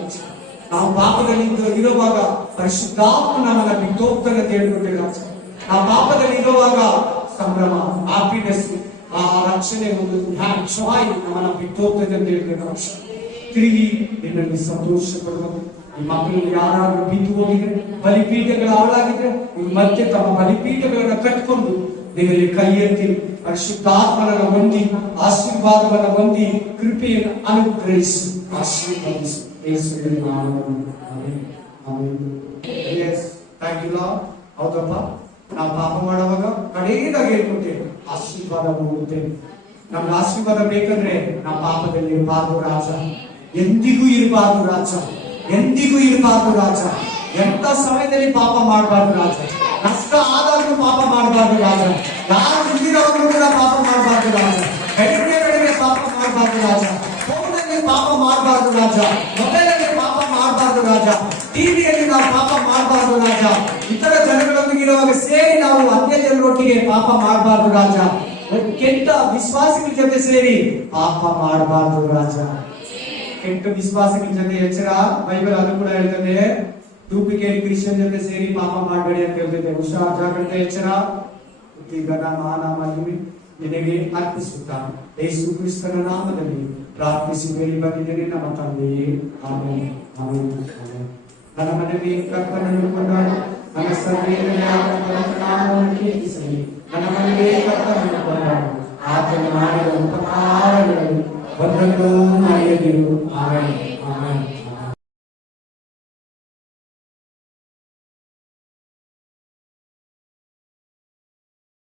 ನಾವು ಪಾಪದಲ್ಲಿ ಇರುವಾಗ ಪರಿಶುದ್ಧಾತ್ಮ ನಮ್ಮನ್ನ ಬಿಟ್ಟೋಗ್ತಾನೆ ಅಂತ ಹೇಳ್ಬಿಟ್ಟಿಲ್ಲ. ನಾವು ಪಾಪದಲ್ಲಿ ಇರುವಾಗ ಸಂಭ್ರಮ, ಹ್ಯಾಪಿನೆಸ್, ಆ ರಕ್ಷಣೆ ಒಂದು ಜಾಯ್ ನಮ್ಮನ್ನ ಬಿಟ್ಟೋಗ್ತದೆ ಅಂತ ಹೇಳ್ಬೇಕು. ತಿರುಗಿ ನಿನ್ನಲ್ಲಿ ಸಂತೋಷ ಪಡಬಹುದು. ಈ ಮಕ್ಕಳು ಯಾರಾದ್ರೂ ಬಿದ್ದು ಹೋಗಿದ್ರೆ, ಬಲಿಪೀಠಗಳ ಹಾಳಾಗಿದ್ರೆ, ಮತ್ತೆ ತಮ್ಮ ಬಲಿಪೀಠಗಳನ್ನ ಕಟ್ಕೊಂಡು ನೀವಲ್ಲಿ ಕೈ ಎತ್ತಿ ಪರಿಶುದ್ಧಾತ್ಮನ ಹೊಂದಿ ಆಶೀರ್ವಾದವನ್ನು ಹೊಂದಿ ಕೃಪೆಯನ್ನು ಅನುಗ್ರಹಿಸು, ಆಶೀರ್ವದಿಸು. ಯೇಸುವಿನ ನಾಮದಲ್ಲಿ amen. Amen. Yes, thank you Lord. ಹೌದಪ್ಪ, ನಾವು ಪಾಪ ಮಾಡುವಾಗ ಕಡೆಯದಾಗಿ ಹೇಳ್ಕೊಟ್ಟೇವೆ, ಆಶೀರ್ವಾದ ಹೋಗುತ್ತೇವೆ. ನಮ್ಗೆ ಆಶೀರ್ವಾದ ಬೇಕಂದ್ರೆ ನಾವು ಪಾಪದಲ್ಲಿ ಇರಬಾರ್ದು ರಾಜ, ಎಂದಿಗೂ ಇರಬಾರ್ದು ರಾಜ, ಎಂದಿಗೂ ಇರಬಾರ್ದು ರಾಜ. ಎಂತ ಸಮಯದಲ್ಲಿ ಪಾಪ ಮಾಡಬಾರ್ದು ರಾಜ, ನಷ್ಟ ಆದಾಗ್ಲೂ ಪಾಪ ಮಾಡಬಾರ್ದು ರಾಜ, ಯಾರು ಹಿಂದಿನವರು ಕೂಡ ಪಾಪ ಮಾಡಬಾರ್ದು ರಾಜ, ಬೆಳಿಗ್ಗೆ ಪಾಪ ಮಾಡಬಾರ್ದು ರಾಜ, ಫೋನಲ್ಲಿ ಪಾಪ ಮಾಡಬಾರ್ದು ರಾಜ, ಮೊಬೈಲಲ್ಲಿ ಪಾಪ ಮಾಡಬಾರ್ದು ರಾಜ, ಟಿವಿಯಲ್ಲಿ ನಾವು ಪಾಪ ಮಾಡಬಾರ್ದು ರಾಜ, ಇತರ ಜನಗಳೊಂದಿಗೆ ಇರುವಾಗ ಸೇರಿ ನಾವು ಅನ್ಯ ಜನರೊಟ್ಟಿಗೆ ಪಾಪ ಮಾಡಬಾರ್ದು ರಾಜ, ಕೆಟ್ಟ ವಿಶ್ವಾಸಿಗಳ ಜೊತೆ ಸೇರಿ ಪಾಪ ಮಾಡಬಾರ್ದು ರಾಜ. ಕೆಟ್ಟ ವಿಶ್ವಾಸಿಗಳ ಜೊತೆ ಎಚ್ಚರ, ಬೈಬಲ್ ಅದು ಕೂಡ ಹೇಳ್ತದೆ, ಡೂಪ್ಲಿಕೇಟ್ ಕ್ರಿಶ್ಚಿಯನ್ ಜೊತೆ ಸೇರಿ ಪಾಪ ಮಾಡಬೇಡಿ ಅಂತ ಹೇಳ್ತದೆ. ಹುಷಾರ್, ಜಾಗ್ರತೆ, ಎಚ್ಚರ. ಈಗ ಮಾನ ಮಹಿಮೆ ನಿನಗೆ ಅರ್ಪಿಸುತ್ತಾ ಯೇಸು ಕ್ರಿಸ್ತನ ನಾಮದಲ್ಲಿ ಪ್ರಾರ್ಥಿಸಿ ಬೇಡಿ ಬಂದಿದ್ದೇನೆ ನಮ್ಮ ತಂದೆಯೇ, ಆಮೆನ್. ಆಮೆನ್. ಆಮೆನ್. ನನ್ನ ಮನೆಗೆ ಕರ್ತನನ್ನು ಕೊಂಡಾಡು, ನನ್ನ ಸರ್ವೇಂದ್ರಿಯ ನಾಮವನ್ನು ಕೀರ್ತಿಸಲಿ. ನನ್ನ ಮನೆಗೆ ಕರ್ತನನ್ನು ಕೊಂಡಾಡು, ಆತನು ಮಾಡಿದ ಉಪಕಾರಗಳಲ್ಲಿ ಒಂದೊಂದು ಮರೆಯದಿರು. ಆಮೆನ್.